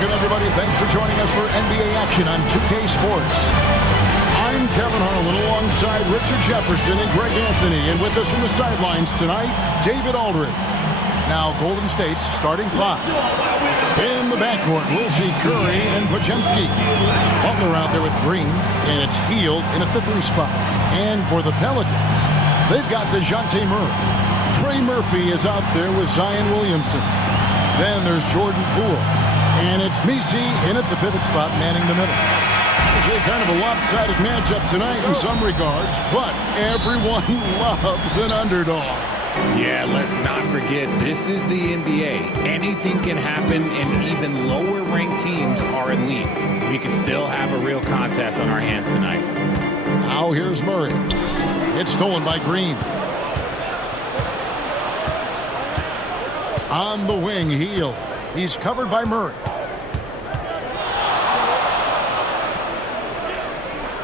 Welcome, everybody. Thanks for joining us for NBA action on 2K Sports. I'm Kevin Harlan alongside Richard Jefferson and Greg Anthony. And with us from the sidelines tonight, David Aldridge. Now, Golden State's starting five. In the backcourt, we'll see Curry and Podziemski. Butler out there with Green, and it's Hield in at the 3 spot. And for the Pelicans, they've got DeJounte Murray. Trey Murphy is out there with Zion Williamson. Then there's Jordan Poole. And it's Messi in at the pivot spot, manning the middle. Kind of a lopsided matchup tonight in some regards, but everyone loves an underdog. Yeah, let's not forget, this is the NBA. Anything can happen, and even lower-ranked teams are elite. We could still have a real contest on our hands tonight. Now here's Murray. It's stolen by Green. On the wing, Hield. He's covered by Murray.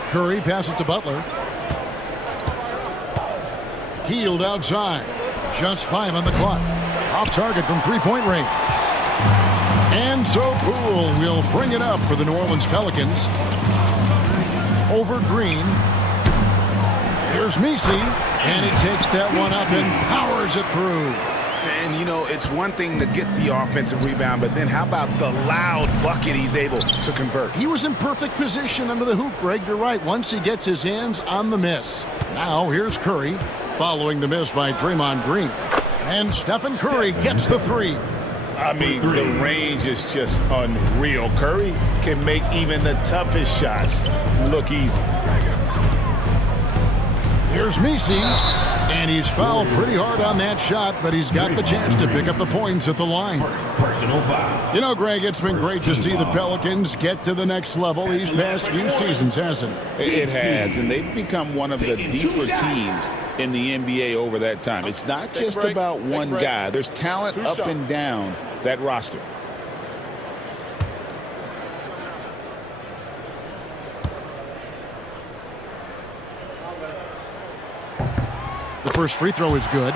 Curry passes to Butler. Hield outside. Just 5 on the clock. Off target from three-point range. And so Poole will bring it up for the New Orleans Pelicans. Over Green. Here's Messi. And he takes that one up and powers it through. And, you know, it's one thing to get the offensive rebound, but then how about the loud bucket he's able to convert? He was in perfect position under the hoop, Greg. You're right. Once he gets his hands on the miss. Now here's Curry, following the miss by Draymond Green. And Stephen Curry gets the 3. I mean, the range is just unreal. Curry can make even the toughest shots look easy. Here's Messi, and he's fouled pretty hard on that shot, but he's got the chance to pick up the points at the line. Personal foul. You know, Greg, it's been great to see the Pelicans get to the next level these past few seasons, hasn't it? It has, and they've become one of the deeper teams in the NBA over that time. It's not just about one guy. There's talent up and down that roster. The first free throw is good.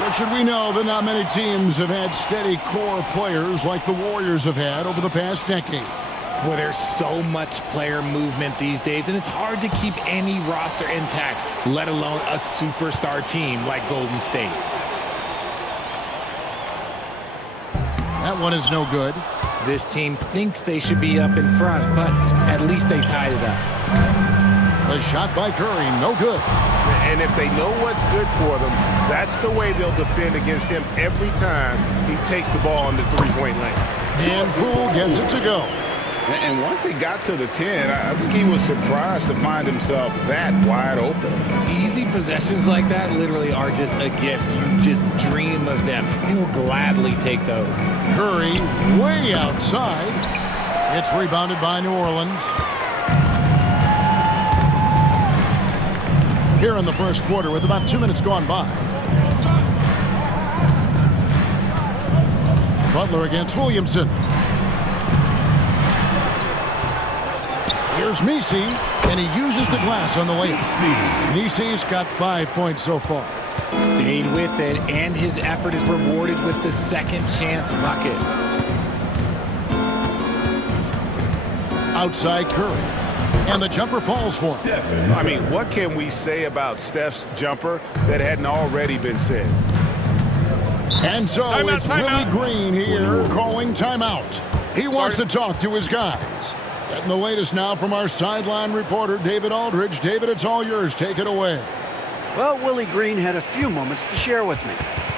Richard, we know that not many teams have had steady core players like the Warriors have had over the past decade. Well, there's so much player movement these days, and it's hard to keep any roster intact, let alone a superstar team like Golden State. That one is no good. This team thinks they should be up in front, but at least they tied it up. The shot by Curry, no good. And if they know what's good for them, that's the way they'll defend against him every time he takes the ball in the three-point lane. And Poole gets it to go. And once he got to the 10, I think he was surprised to find himself that wide open. Easy possessions like that literally are just a gift. You just dream of them. He'll gladly take those. Curry way outside. It's rebounded by New Orleans. Here in the first quarter with about 2 minutes gone by. Butler against Williamson. Here's Messi, and he uses the glass on the layup. Messi's got 5 points so far. Stayed with it, and his effort is rewarded with the second chance bucket. Outside Curry. And the jumper falls for him. I mean, what can we say about Steph's jumper that hadn't already been said? And so it's Willie Green here calling timeout. He wants to talk to his guys. Getting the latest now from our sideline reporter, David Aldridge. David, it's all yours. Take it away. Well, Willie Green had a few moments to share with me.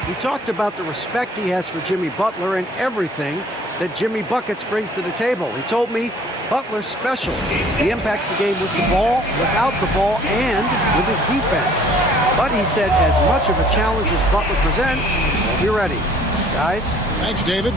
He talked about the respect he has for Jimmy Butler and everything that Jimmy Buckets brings to the table. He told me Butler's special. He impacts the game with the ball, without the ball, and with his defense. But he said as much of a challenge as Butler presents, he'll be ready. Guys? Thanks, David.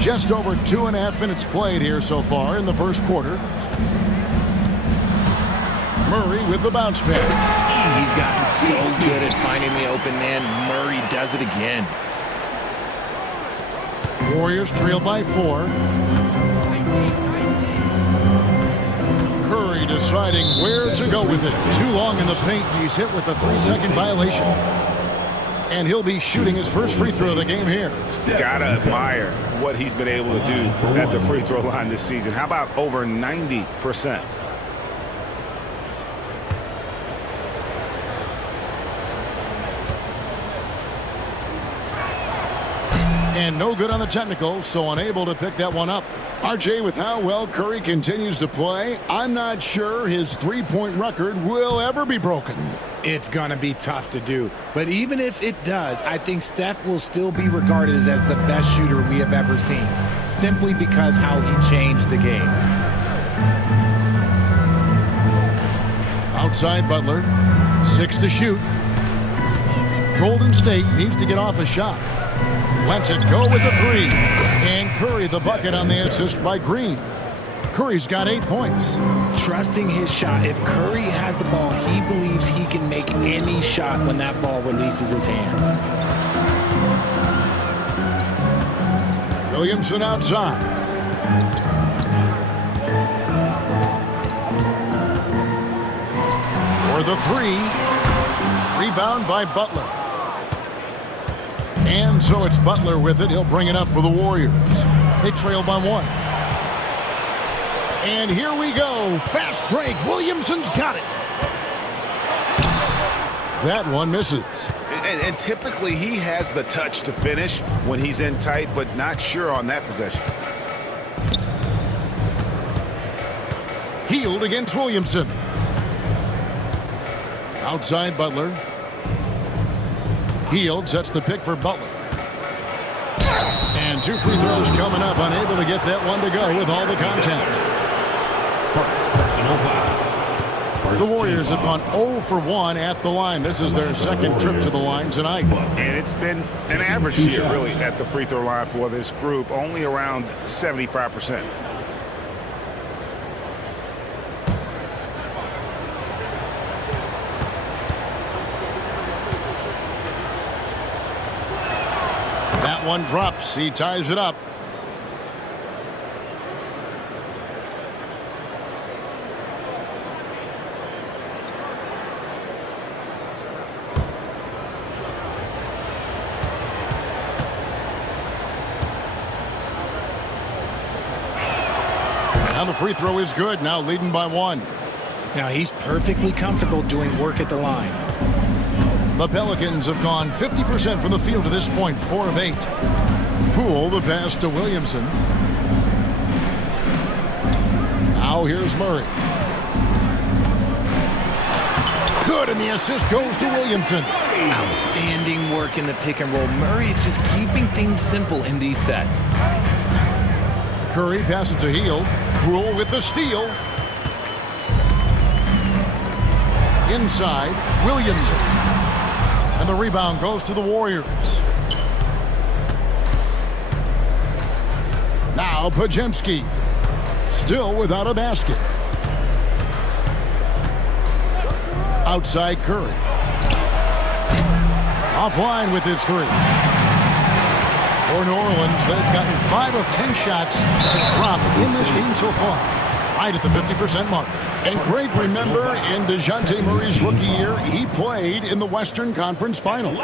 Just over 2.5 minutes played here so far in the first quarter. Murray with the bounce pass. He's gotten so good at finding the open man. Murray does it again. Warriors trail by 4. Curry deciding where to go with it. Too long in the paint, and he's hit with a 3-second violation. And he'll be shooting his first free throw of the game here. Gotta admire what he's been able to do at the free throw line this season. How about over 90%? And no good on the technical, so unable to pick that one up. RJ, with how well Curry continues to play, I'm not sure his three-point record will ever be broken. It's going to be tough to do. But even if it does, I think Steph will still be regarded as the best shooter we have ever seen, simply because how he changed the game. Outside Butler, 6 to shoot. Golden State needs to get off a shot. Lets it go with a 3. And Curry the bucket on the assist by Green. Curry's got 8 points. Trusting his shot. If Curry has the ball, he believes he can make any shot when that ball releases his hand. Williamson outside. For the 3. Rebound by Butler. And so it's Butler with it. He'll bring it up for the Warriors. They trail by 1. And here we go. Fast break. Williamson's got it. That one misses. And typically he has the touch to finish when he's in tight, but not sure on that possession. Healed against Williamson. Outside Butler. Healed sets the pick for Butler. And 2 free throws coming up. Unable to get that one to go with all the contact. The Warriors have gone 0 for 1 at the line. This is their second trip to the line tonight. And it's been an average year, really, at the free throw line for this group. Only around 75%. That one drops. He ties it up. Now the free throw is good. Now leading by 1. Now he's perfectly comfortable doing work at the line. The Pelicans have gone 50% from the field to this point, 4 of 8. Poole the pass to Williamson. Now here's Murray. Good, and the assist goes to Williamson. Outstanding work in the pick and roll. Murray is just keeping things simple in these sets. Curry passes to Hield. Poole with the steal. Inside, Williamson. And the rebound goes to the Warriors. Now Podziemski. Still without a basket. Outside Curry. Offline with his 3. For New Orleans, they've gotten 5 of 10 shots to drop in this game so far. Right at the 50% mark. And Greg, remember, in DeJounte Murray's rookie year, he played in the Western Conference Finals.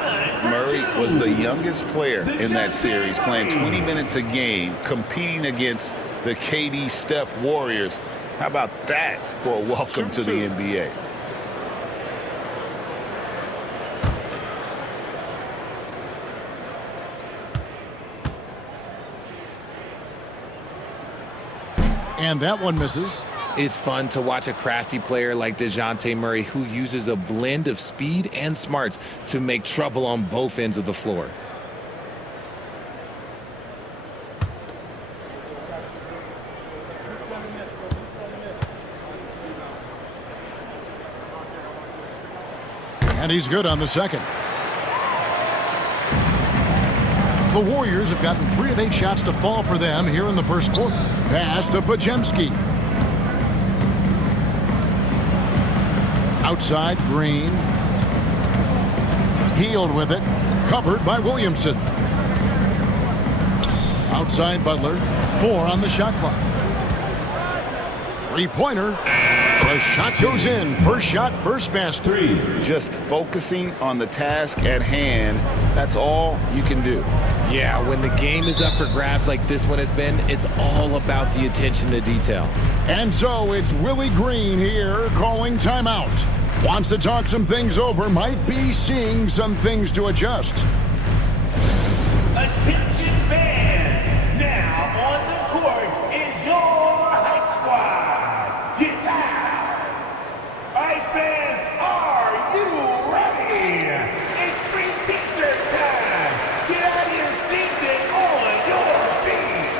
Murray was the youngest player in that series, playing 20 minutes a game, competing against the KD Steph Warriors. How about that for a welcome to the NBA? And that one misses. It's fun to watch a crafty player like DeJounte Murray who uses a blend of speed and smarts to make trouble on both ends of the floor. And he's good on the second. The Warriors have gotten 3 of 8 shots to fall for them here in the first quarter. Pass to Podziemski. Outside, Green. Healed with it. Covered by Williamson. Outside, Butler. 4 on the shot clock. Three-pointer. The shot goes in. First shot, first basket. Just focusing on the task at hand. That's all you can do. Yeah, when the game is up for grabs like this one has been, it's all about the attention to detail. And so it's Willie Green here calling timeout. Wants to talk some things over, might be seeing some things to adjust. Attention fans, now on the court is your hype squad. Get loud. All right, fans, are you ready? It's free t-shirt time. Get out of your seats and on your feet.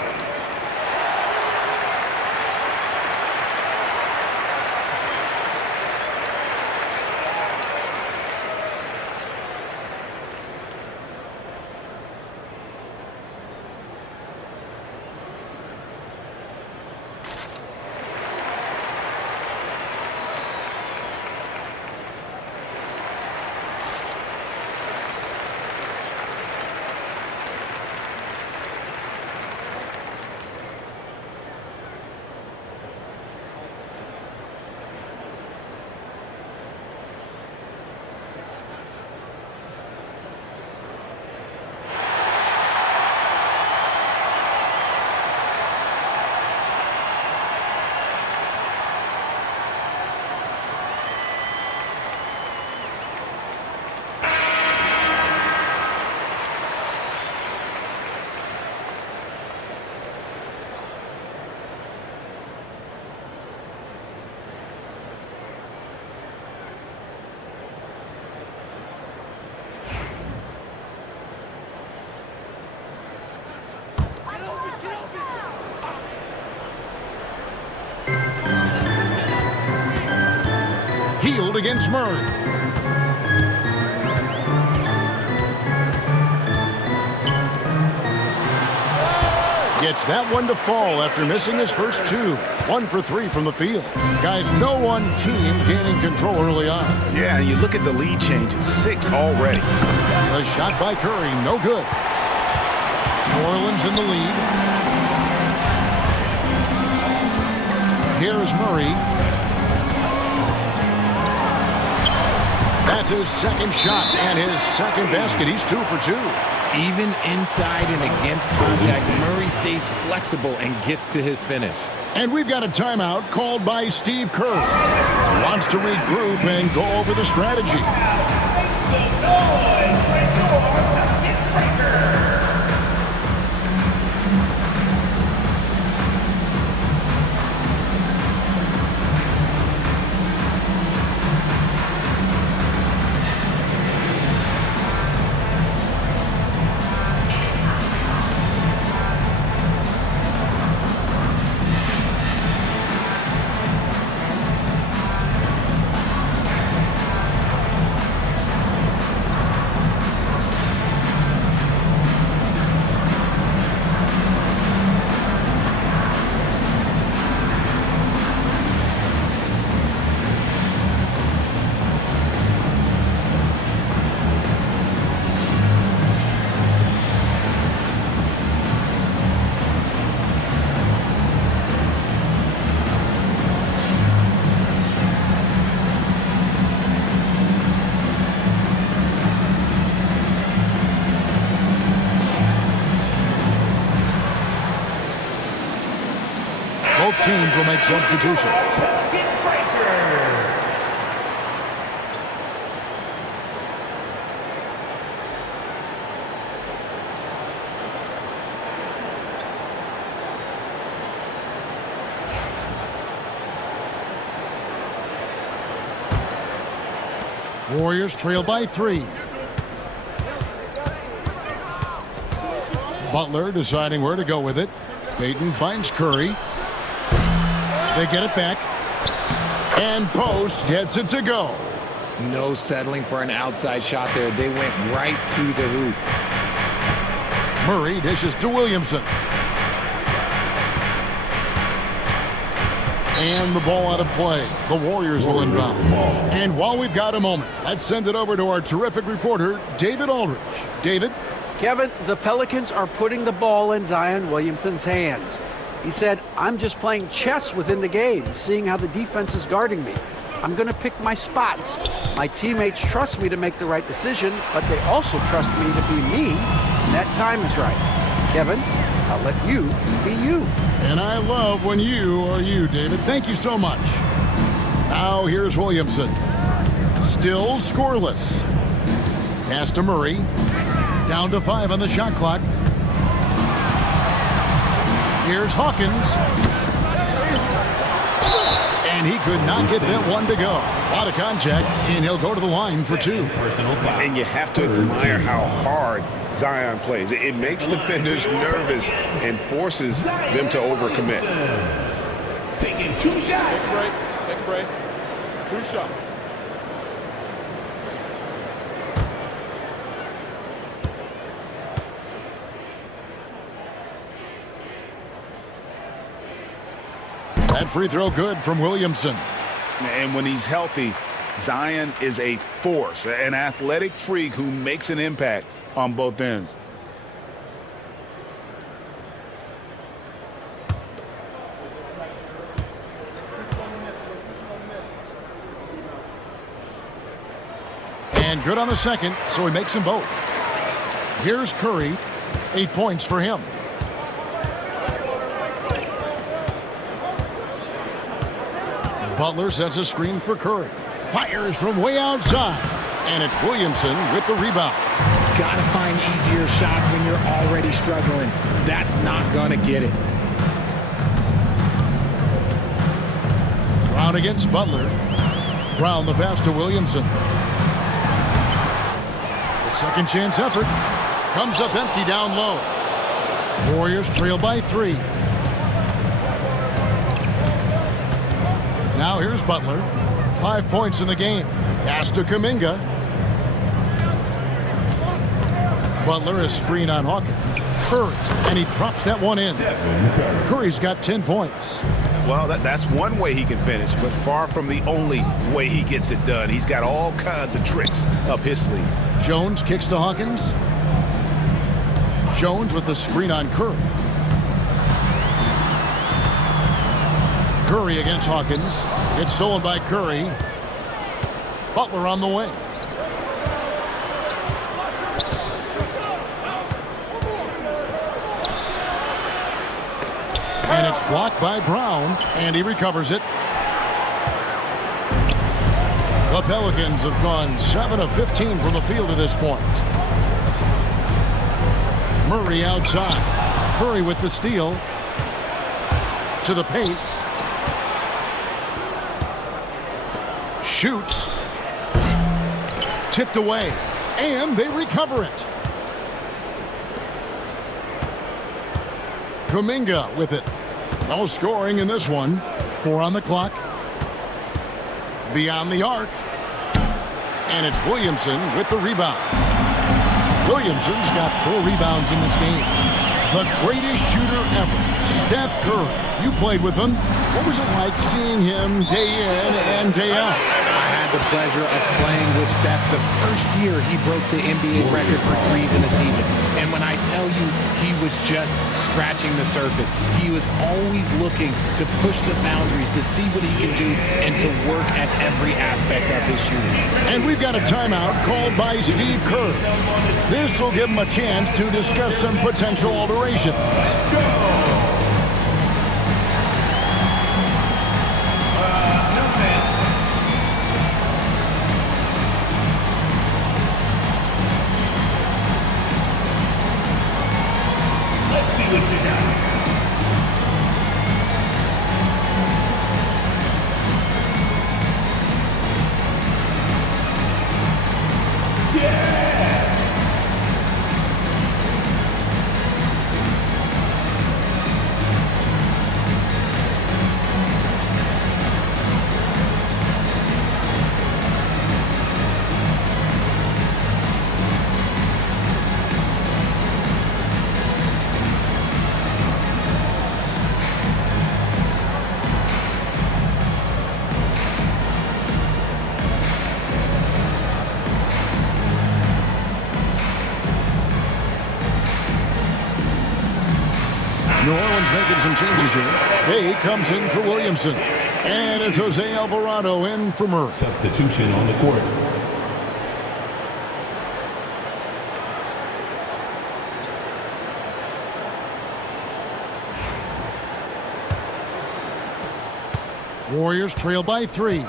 Healed against Murray. Gets that one to fall after missing his first 2. 1 for 3 from the field. Guys, no one team gaining control early on. Yeah, you look at the lead changes. 6 already. A shot by Curry, no good. New Orleans in the lead. Here's Murray. That's his second shot and his second basket. He's 2 for 2. Even inside and against contact, Murray stays flexible and gets to his finish. And we've got a timeout called by Steve Kerr. Wants to regroup and go over the strategy. Both teams will make substitutions. Warriors trail by 3. Butler deciding where to go with it. Payton finds Curry. They get it back. And Post gets it to go. No settling for an outside shot there. They went right to the hoop. Murray dishes to Williamson. And the ball out of play. The Warriors will inbound. And while we've got a moment, let's send it over to our terrific reporter, David Aldridge. David? Kevin, the Pelicans are putting the ball in Zion Williamson's hands. He said, I'm just playing chess within the game, seeing how the defense is guarding me. I'm going to pick my spots. My teammates trust me to make the right decision, but they also trust me to be me when that time is right. Kevin, I'll let you be you. And I love when you are you, David. Thank you so much. Now here's Williamson. Still scoreless. Pass to Murray. Down to 5 on the shot clock. Here's Hawkins. And he could not get that one to go. A lot of contact, and he'll go to the line for 2. And you have to admire how hard Zion plays. It makes defenders nervous and forces them to overcommit. Taking 2 shots. Take a break. 2 shots. That free throw good from Williamson. And when he's healthy, Zion is a force, an athletic freak who makes an impact on both ends. And good on the second, so he makes them both. Here's Curry. 8 points for him. Butler sets a screen for Curry. Fires from way outside. And it's Williamson with the rebound. Gotta find easier shots when you're already struggling. That's not gonna get it. Brown against Butler. Brown the pass to Williamson. The second chance effort. Comes up empty down low. Warriors trail by 3. Now here's Butler. 5 points in the game. Pass to Kuminga. Butler is screen on Hawkins. Curry, and he drops that one in. Curry's got 10 points. Well, that's one way he can finish, but far from the only way he gets it done. He's got all kinds of tricks up his sleeve. Jones kicks to Hawkins. Jones with the screen on Curry. Curry against Hawkins. It's stolen by Curry. Butler on the wing. And it's blocked by Brown, and he recovers it. The Pelicans have gone 7 of 15 from the field to this point. Murray outside. Curry with the steal. To the paint. Shoots. Tipped away. And they recover it. Kuminga with it. No scoring in this one. 4 on the clock. Beyond the arc. And it's Williamson with the rebound. Williamson's got 4 rebounds in this game. The greatest shooter ever, Steph Curry. You played with him. What was it like seeing him day in and day out? I had the pleasure of playing with Steph the first year he broke the NBA record for threes in a season. And when I tell you he was just scratching the surface, he was always looking to push the boundaries, to see what he can do, and to work at every aspect of his shooting. And we've got a timeout called by Steve Kerr. This will give him a chance to discuss some potential alterations. Pelicans making some changes here. Bay comes in for Williamson. And it's Jose Alvarado in for Murph. Substitution on the court. Warriors trail by 3.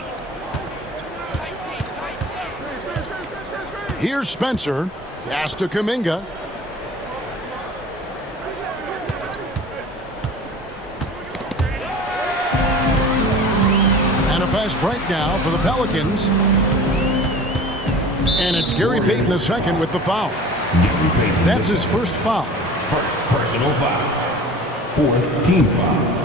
Here's Spencer. Pass to Kuminga. And a fast break now for the Pelicans. And it's Gary Payton II with the foul. That's his first foul. First personal foul. Fourth team foul.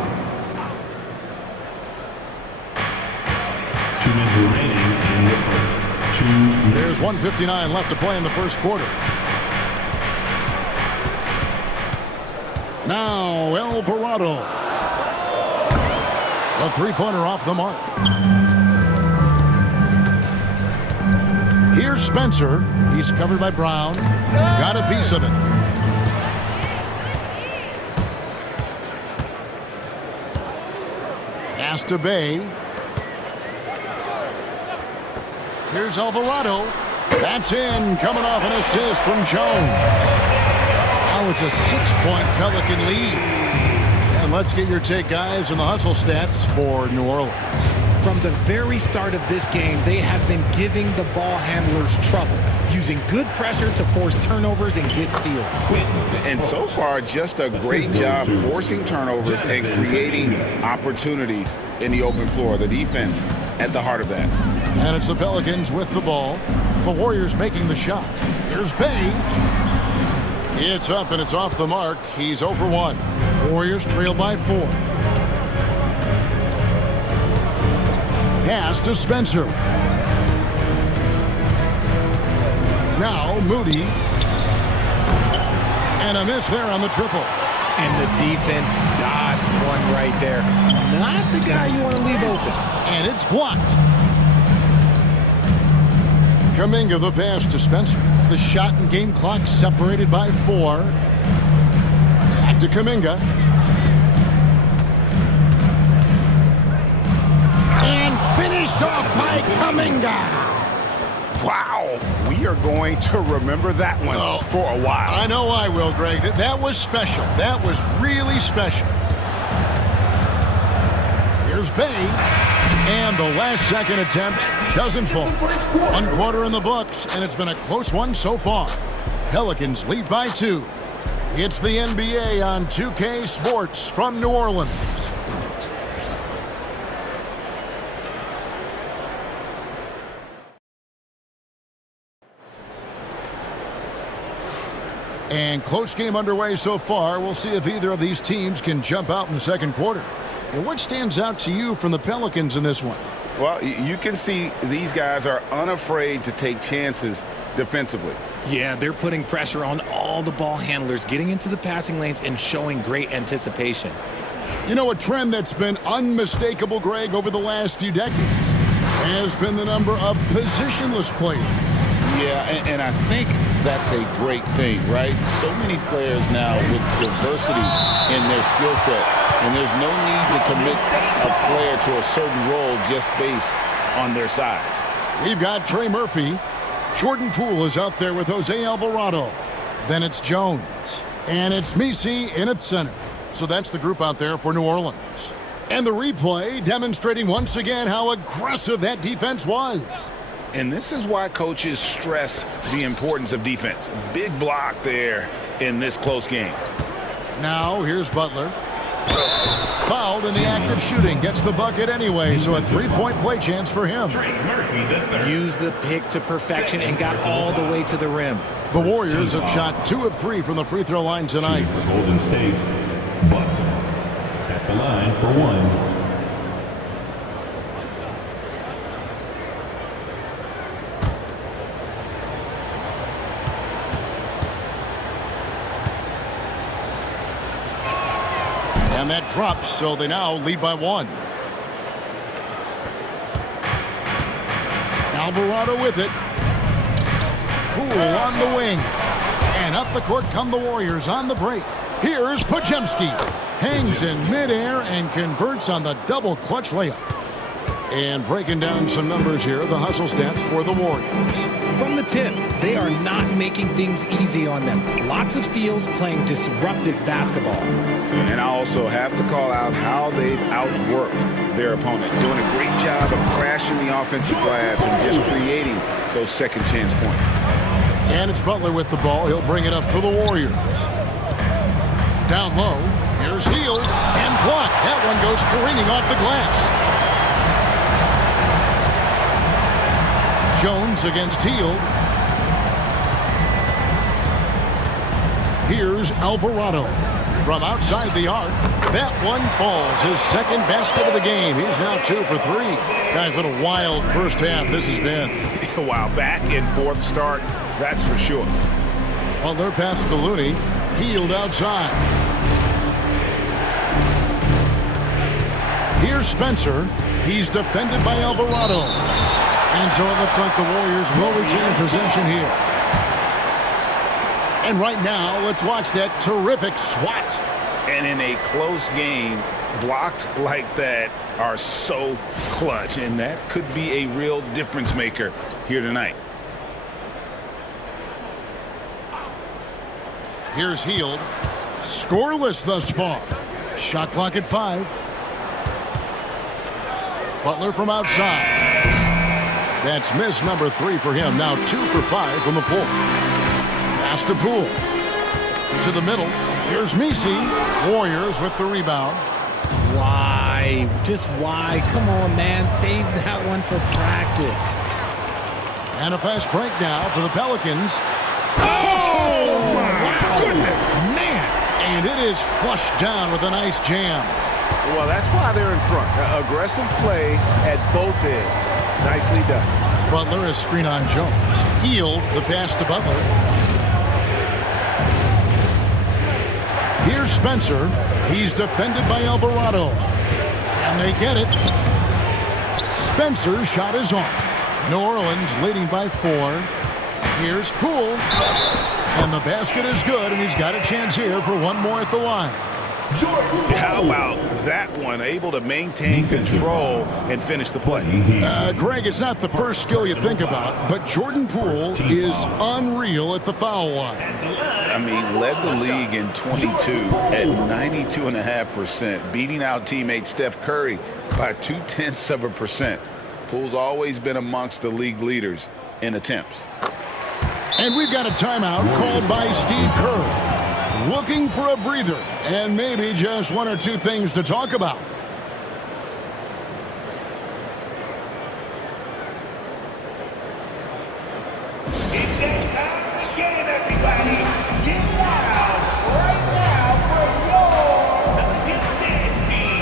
2 minutes remaining in the first. 2 minutes. There's 1:59 left to play in the first quarter. Now Alvarado. A three-pointer off the mark. Here's Spencer. He's covered by Brown. Got a piece of it. Pass to Bay. Here's Alvarado. That's in. Coming off an assist from Jones. Now it's a 6-point Pelican lead. And let's get your take, guys, on the hustle stats for New Orleans. From the very start of this game, they have been giving the ball handlers trouble, using good pressure to force turnovers and get steals. And so far, just a great job forcing turnovers and creating opportunities in the open floor. The defense at the heart of that. And it's the Pelicans with the ball. The Warriors making the shot. Here's Bay. It's up and it's off the mark. He's 0 for 1. Warriors trail by 4. Pass to Spencer. Now Moody. And a miss there on the triple. And the defense dodged one right there. Not the guy you want to leave open. And it's blocked. Kuminga the pass to Spencer. The shot and game clock separated by 4. Back to Kuminga. And finished off by Kuminga. Wow, we are going to remember that one for a while. I know I will, Greg. That was special. That was really special. Here's Bay. And the last second attempt doesn't fall. 1 quarter in the books, and it's been a close one so far. Pelicans lead by 2. It's the NBA on 2K Sports from New Orleans. And close game underway so far. We'll see if either of these teams can jump out in the second quarter. And what stands out to you from the Pelicans in this one? Well, you can see these guys are unafraid to take chances defensively. Yeah, they're putting pressure on all the ball handlers, getting into the passing lanes and showing great anticipation. You know, a trend that's been unmistakable, Greg, over the last few decades has been the number of positionless players. Yeah, and I think that's a great thing, right? So many players now with diversity in their skill set, and there's no need to commit a player to a certain role just based on their size. We've got Trey Murphy. Jordan Poole is out there with Jose Alvarado. Then it's Jones. And it's Misi in at center. So that's the group out there for New Orleans. And the replay demonstrating once again how aggressive that defense was. And this is why coaches stress the importance of defense. Big block there in this close game. Now here's Butler. Fouled in the act of shooting. Gets the bucket anyway, so a three-point play chance for him. Used the pick to perfection and got all the way to the rim. The Warriors have shot 2 of 3 from the free throw line tonight. For Golden State, Butler at the line for 1. And that drops, so they now lead by 1. Alvarado with it. Poole on the wing. And up the court come the Warriors on the break. Here's Pajemski. Hangs in midair and converts on the double clutch layup. And breaking down some numbers here, the hustle stats for the Warriors. From the tip, they are not making things easy on them. Lots of steals, playing disruptive basketball. And I also have to call out how they've outworked their opponent, doing a great job of crashing the offensive glass and just creating those second chance points. And it's Butler with the ball. He'll bring it up for the Warriors. Down low, here's Hield, and blocked. That one goes careening off the glass. Jones against Hield. Here's Alvarado from outside the arc. That one falls. His second basket of the game. He's now 2 for 3. Guys, what a wild first half this has been. Wow, back and forth start, that's for sure. Butler passes to Looney. Hield outside. Here's Spencer. He's defended by Alvarado. And so it looks like the Warriors will retain possession here. And right now, let's watch that terrific swat. And in a close game, blocks like that are so clutch, and that could be a real difference maker here tonight. Here's Hield. Scoreless thus far. Shot clock at 5. Butler from outside. That's miss number 3 for him. Now 2 for 5 from the floor. Pass to Poole. To the middle. Here's Misi. Warriors with the rebound. Why? Just why? Come on, man. Save that one for practice. And a fast break now for the Pelicans. Oh, my goodness. Man. And it is flushed down with a nice jam. Well, that's why they're in front. Aggressive play at both ends. Nicely done. Butler is screen on Jones. Hield the pass to Butler. Here's Spencer. He's defended by Alvarado. And they get it. Spencer's shot is off. New Orleans leading by 4. Here's Poole. And the basket is good, and he's got a chance here for one more at the line. How about that one? Able to maintain control and finish the play. Greg, it's not the first skill you think about, but Jordan Poole is unreal at the foul line. I mean, led the league in 22 at 92.5%, beating out teammate Steph Curry by 0.2%. Poole's always been amongst the league leaders in attempts. And we've got a timeout called by Steve Kerr. Looking for a breather and maybe just one or two things to talk about. It's that time of the game, everybody. Get loud right now for your Pistons team.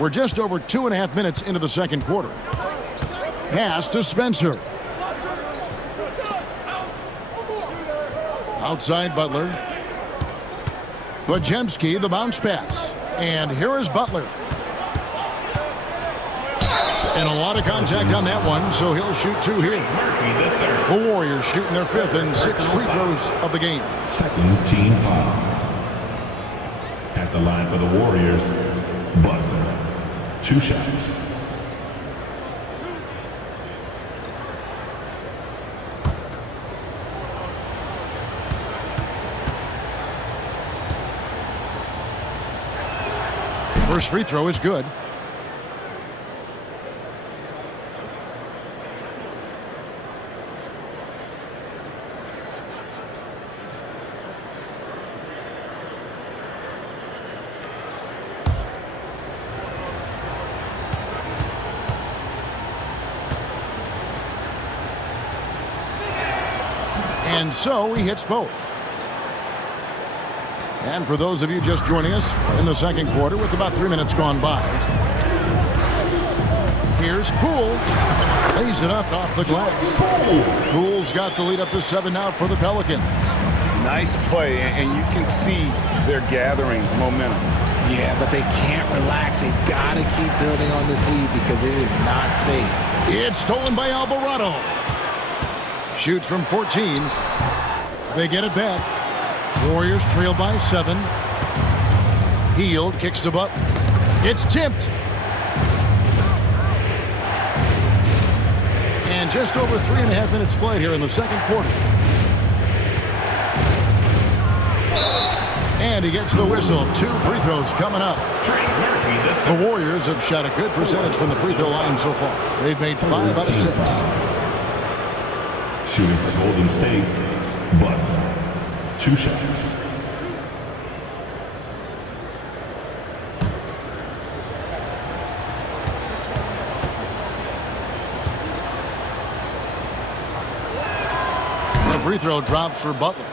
We're just over 2.5 minutes into the second quarter. Pass to Spencer. Outside Butler. Pajemski, the bounce pass. And here is Butler. And a lot of contact on that one, so he'll shoot 2 here. The Warriors shooting their 5th and 6th free throws of the game. Second team foul. At the line for the Warriors, Butler. 2 shots. First free throw is good. And so he hits both. And for those of you just joining us in the second quarter with about 3 minutes gone by, here's Poole. Lays it up off the glass. Poole's got the lead up to 7 now for the Pelicans. Nice play, and you can see they're gathering momentum. Yeah, but they can't relax. They've got to keep building on this lead because it is not safe. It's stolen by Alvarado. Shoots from 14. They get it back. Warriors trail by 7. Hield kicks to Butler. It's tipped. And just over 3.5 minutes played here in the second quarter. And he gets the whistle. 2 free throws coming up. The Warriors have shot a good percentage from the free throw line so far. They've made 5 out of 6. Shooting for Golden State, Butler. 2 shots. The free throw drops for Butler.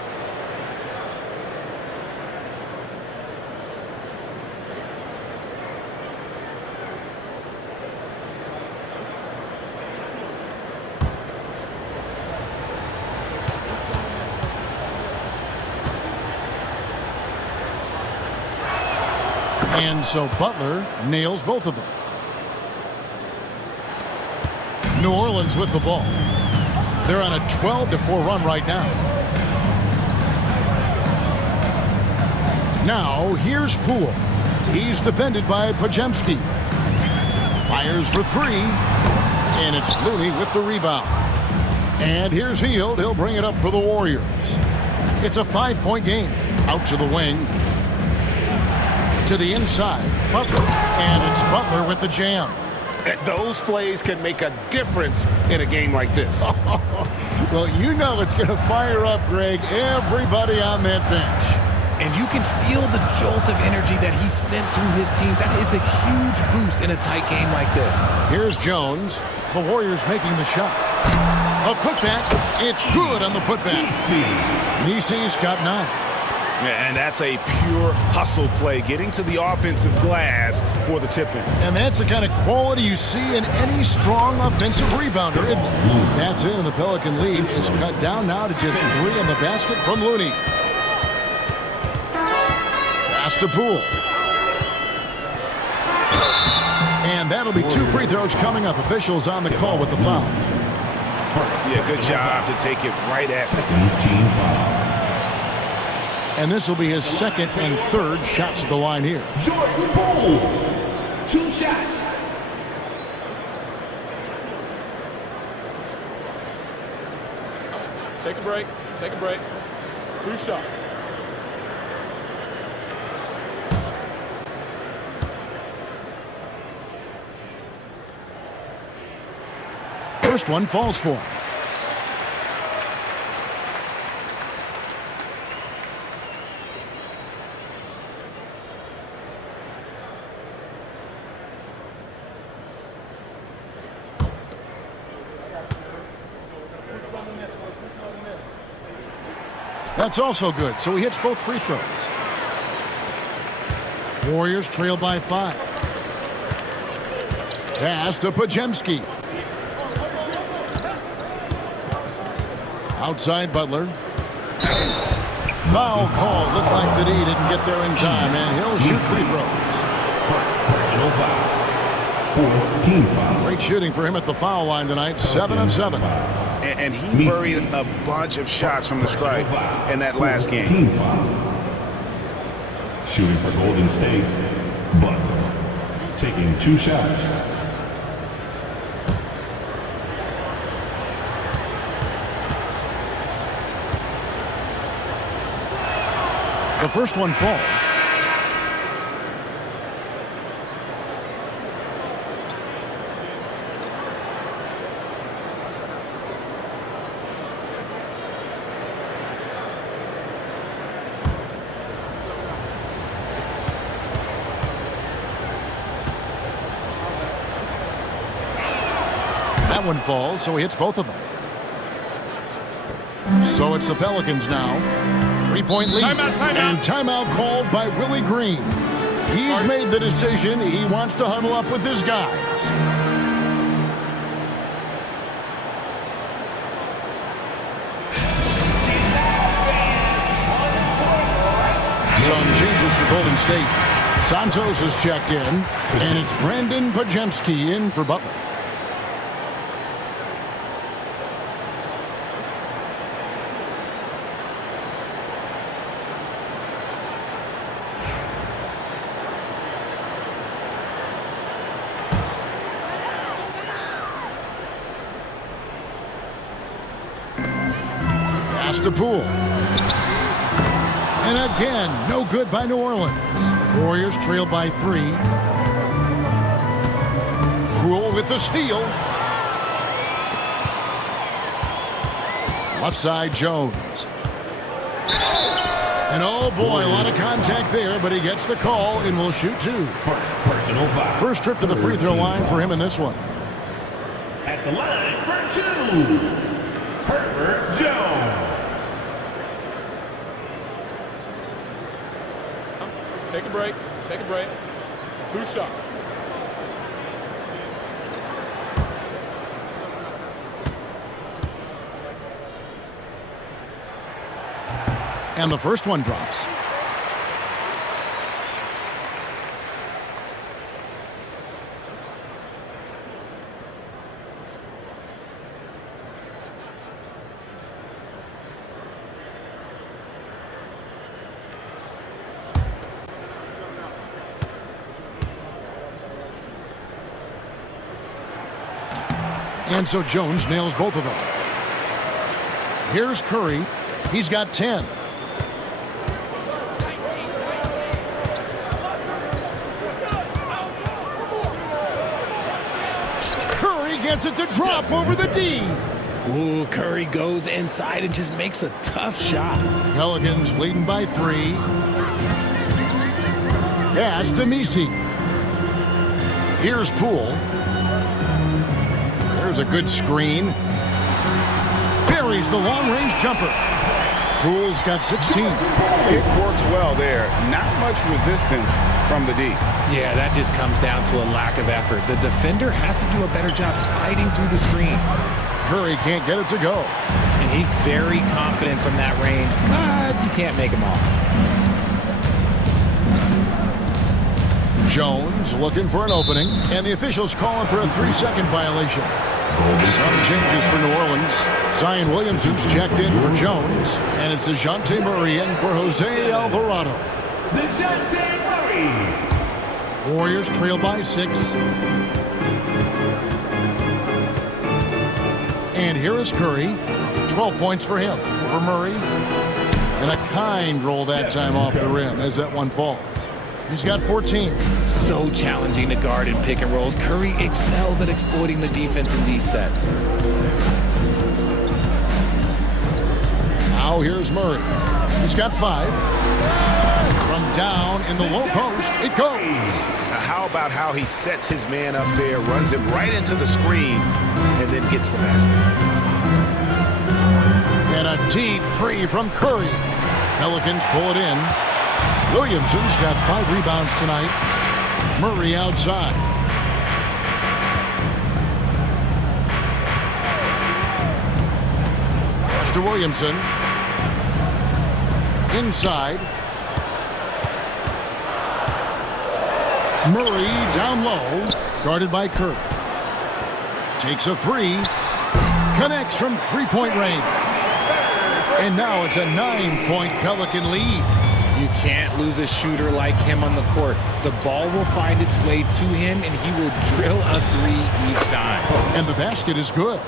And so Butler nails both of them. New Orleans with the ball. They're on a 12-4 run right now. Now here's Poole. He's defended by Pajemski. Fires for 3. And it's Looney with the rebound. And here's Hield. He'll bring it up for the Warriors. It's a 5-point game. Out to the wing. To the inside, Butler, and it's Butler with the jam. Those plays can make a difference in a game like this. Well, you know it's going to fire up, Greg, everybody on that bench. And you can feel the jolt of energy that he sent through his team. That is a huge boost in a tight game like this. Here's Jones. The Warriors making the shot. A putback. It's good on the putback. Nisi's got 9. And that's a pure hustle play, getting to the offensive glass for the tip-in. And that's the kind of quality you see in any strong offensive rebounder, isn't it? That's it, and the Pelican lead is cut down now to just 3 in the basket from Looney. Pass to Poole. And that'll be 2 free throws coming up. Officials on the call with the foul. Yeah, good job to take it right at the team foul. And this will be his 2nd and 3rd shots at the line here. George Poole, 2 shots. Take a break. Take a break. 2 shots. First one falls for him. That's also good, so he hits both free throws. Warriors trail by 5. Pass to Pajemski. Outside Butler. Foul call. Looked like that he didn't get there in time, and he'll shoot free throws. Personal foul. team foul. Great shooting for him at the foul line tonight, 7 of 7. And he buried a bunch of shots from the stripe in that last game. Team foul. Shooting for Golden State, Butler taking 2 shots. The first one falls. That one falls, so he hits both of them. So it's the Pelicans now. 3-point lead. And timeout called by Willie Green. He's made the decision. He wants to huddle up with his guys. Some changes for Golden State. Santos is checked in, and it's Brandon Pajemski in for Butler. Pass to Poole. And again, no good by New Orleans. Warriors trail by 3. Poole with the steal. Left side, Jones. And oh boy, a lot of contact there, but he gets the call and will shoot 2. Personal foul. First trip to the free throw line for him in this one. At the line for 2, Herbert Jones. Take a break. Take a break. 2 shots. And the first one drops. And so Jones nails both of them. Here's Curry. He's got 10. Curry gets it to drop over the D. Ooh, Curry goes inside and just makes a tough shot. Pelicans leading by 3. Pass to Messi. Here's Poole. There's a good screen. Buries the long-range jumper. Poole's got 16. It works well there. Not much resistance from the D. Yeah, that just comes down to a lack of effort. The defender has to do a better job fighting through the screen. Curry can't get it to go. And he's very confident from that range, but you can't make him all. Jones looking for an opening, and the officials calling for a 3-second violation. Some changes for New Orleans. Zion Williamson's checked in for Jones, and it's DeJounte Murray in for Jose Alvarado. DeJounte Murray. Warriors trail by 6. And here is Curry. 12 points for him. For Murray. And a kind roll that time off the rim as that one falls. He's got 14. So challenging to guard in pick and rolls. Curry excels at exploiting the defense in these sets. Now here's Murray. He's got 5. From down in the low post, it goes. Now how about how he sets his man up there, runs him right into the screen, and then gets the basket. And a deep 3 from Curry. Pelicans pull it in. Williamson's got 5 rebounds tonight. Murray outside. Pass to Williamson. Inside. Murray down low, guarded by Curry. Takes a three, connects from three-point range. And now it's a 9-point Pelican lead. You can't lose a shooter like him on the court. The ball will find its way to him, and he will drill a three each time. And the basket is good.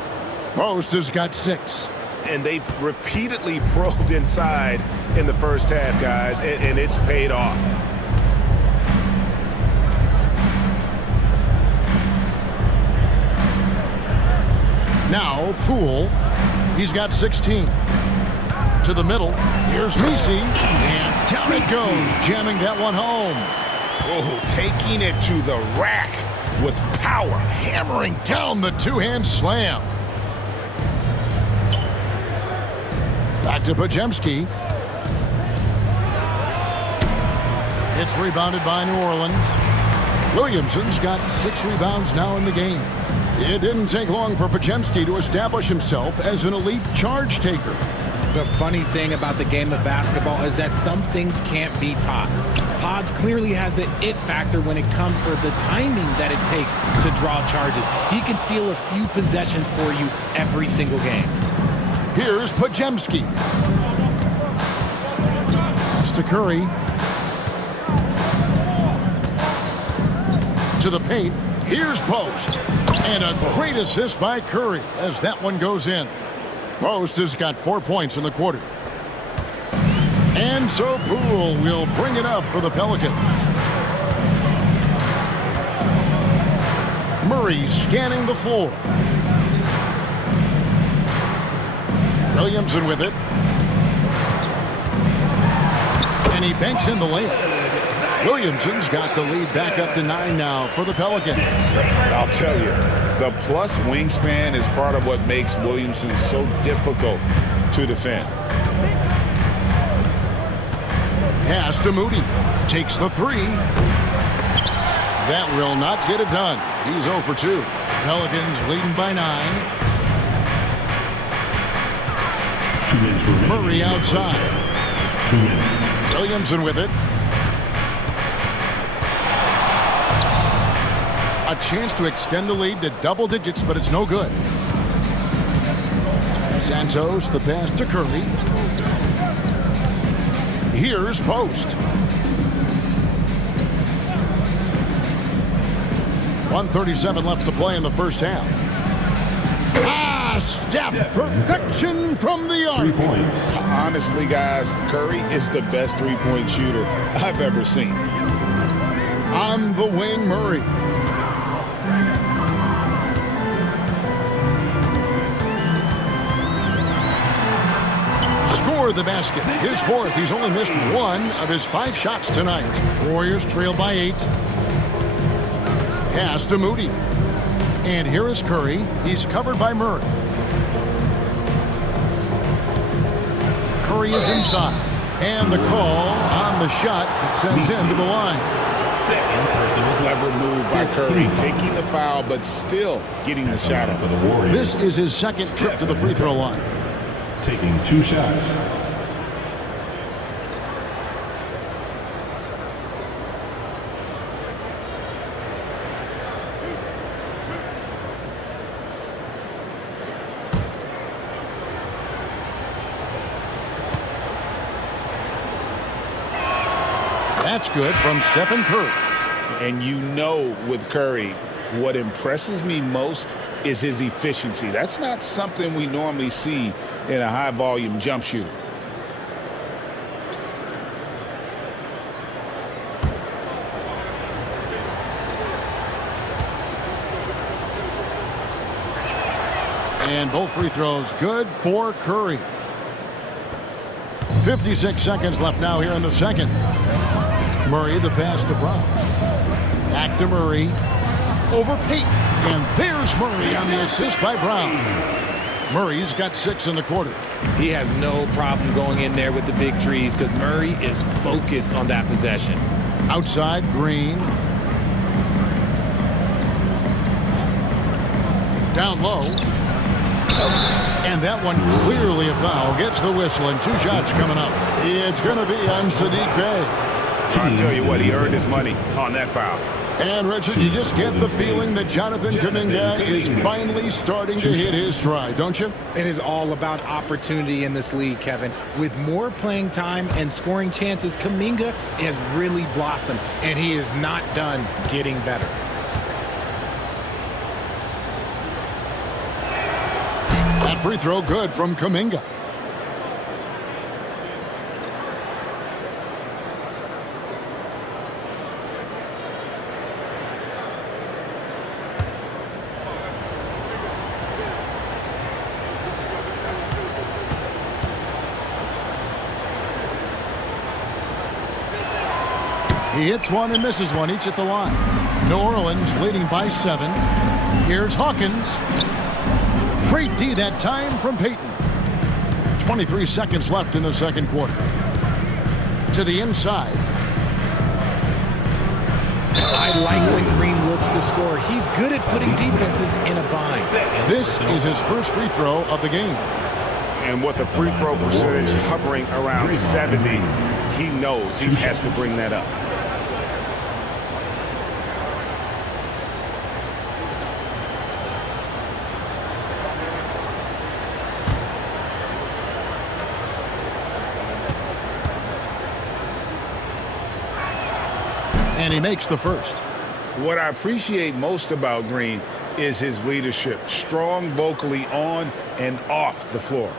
Post has got 6. And they've repeatedly probed inside in the first half, guys, and it's paid off. Now Poole, he's got 16. To the middle, here's Messi, and down it goes, jamming that one home. Oh, taking it to the rack with power. Hammering down the two-hand slam. Back to Podziemski. It's rebounded by New Orleans. Williamson's got 6 rebounds now in the game. It didn't take long for Podziemski to establish himself as an elite charge taker. The funny thing about the game of basketball is that some things can't be taught. Pods clearly has the it factor when it comes for the timing that it takes to draw charges. He can steal a few possessions for you every single game. Here's Podziemski. It's to Curry. To the paint. Here's Post. And a great assist by Curry as that one goes in. Post has got 4 points in the quarter. And so Poole will bring it up for the Pelicans. Murray scanning the floor. Williamson with it. And he banks in the layup. Williamson's got the lead back up to 9 now for the Pelicans. I'll tell you, the plus wingspan is part of what makes Williamson so difficult to defend. Pass to Moody. Takes the three. That will not get it done. He's 0 for 2. Pelicans leading by 9. 2 minutes remaining. Murray outside. 2 minutes. Williamson with it. A chance to extend the lead to double digits, but it's no good. Santos, the pass to Curry. Here's Post. 1:37 left to play in the first half. Steph, perfection from the arc. 3 points. Honestly, guys, Curry is the best three-point shooter I've ever seen. On the wing, Murray. Score the basket. His 4th. He's only missed 1 of his 5 shots tonight. Warriors trail by 8. Pass to Moody. And here is Curry. He's covered by Murray. Curry is inside. And the call on the shot that sends him to the line. Clever move by Curry, taking the foul, but still getting the shot up. For the Warriors. This is his 2nd trip to the free throw line. Taking 2 shots. That's good from Stephen Curry. And you know with Curry, what impresses me most is his efficiency. That's not something we normally see in a high-volume jump shooter. And both free throws good for Curry. 56 seconds left now here in the second. Murray, the pass to Brown. Back to Murray. Over Payton. And there's Murray on the assist by Brown. Murray's got 6 in the quarter. He has no problem going in there with the big trees because Murray is focused on that possession. Outside, Green. Down low. And that one clearly a foul. Gets the whistle and 2 shots coming up. It's going to be on Sadiq Bey. I'll tell you what, he earned his money on that foul. And, Richard, you just get the feeling that Jonathan Kuminga is finally starting to hit his stride, don't you? It is all about opportunity in this league, Kevin. With more playing time and scoring chances, Kuminga has really blossomed, and he is not done getting better. That free throw good from Kuminga. He hits one and misses one, each at the line. New Orleans leading by 7. Here's Hawkins. Great D that time from Payton. 23 seconds left in the second quarter. To the inside. I like when Green looks to score. He's good at putting defenses in a bind. This is his first free throw of the game. And with the free throw percentage hovering around 70, he knows he has to bring that up. And he makes the first. What I appreciate most about Green is his leadership. Strong vocally on and off the floor.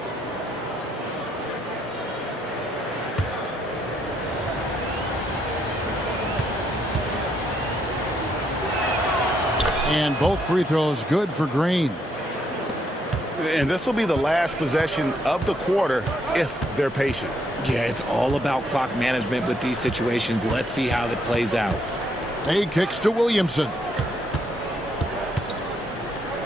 And both free throws good for Green. And this will be the last possession of the quarter if they're patient. Yeah, it's all about clock management with these situations. Let's see how that plays out. He kicks to Williamson.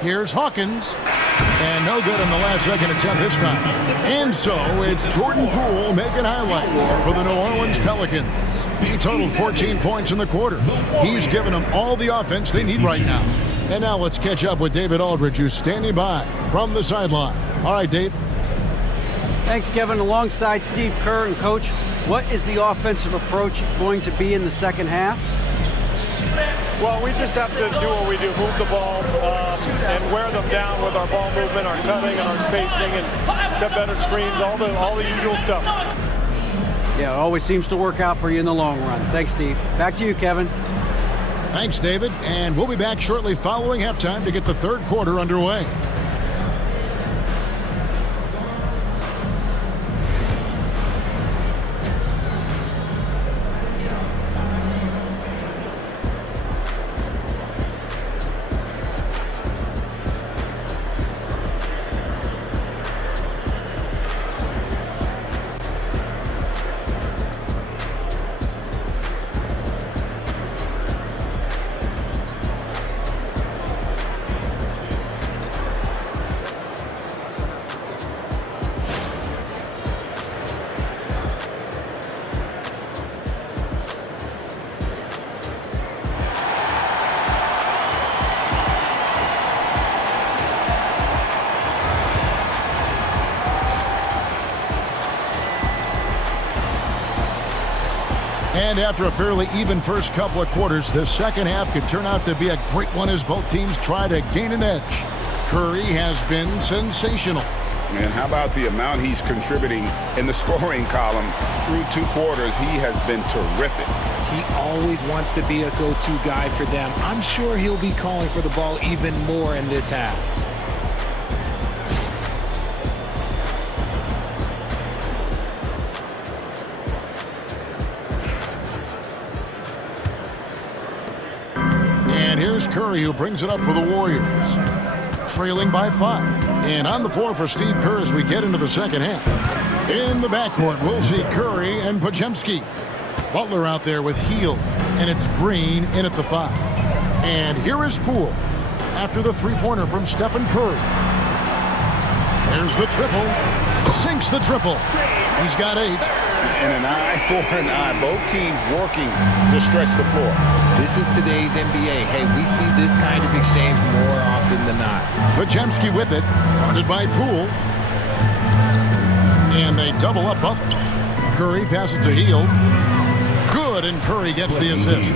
Here's Hawkins. And no good on the last second attempt this time. And so it's Jordan Poole making highlights for the New Orleans Pelicans. He totaled 14 points in the quarter. He's given them all the offense they need right now. And now let's catch up with David Aldridge, who's standing by from the sideline. All right, Dave. Thanks, Kevin. Alongside Steve Kerr and Coach, what is the offensive approach going to be in the second half? Well, we just have to do what we do, move the ball and wear them down with our ball movement, our cutting, and our spacing, and set better screens, all the usual stuff. Yeah, it always seems to work out for you in the long run. Thanks, Steve. Back to you, Kevin. Thanks, David. And we'll be back shortly following halftime to get the third quarter underway. And after a fairly even first couple of quarters, the second half could turn out to be a great one as both teams try to gain an edge. Curry has been sensational. And how about the amount he's contributing in the scoring column through 2 quarters? He has been terrific. He always wants to be a go-to guy for them. I'm sure he'll be calling for the ball even more in this half. And here's Curry, who brings it up for the Warriors. Trailing by 5. And on the floor for Steve Kerr as we get into the second half. In the backcourt, we'll see Curry and Podziemski. Butler out there with Hield. And it's Green in at the 5. And here is Poole after the three-pointer from Stephen Curry. There's the triple. Sinks the triple. He's got 8. And an eye for an eye. Both teams working to stretch the floor. This is today's NBA. Hey, we see this kind of exchange more often than not. Podziemski with it. Guarded by Poole. And they double up Butler. Curry passes to Hield. Good, and Curry gets the assist.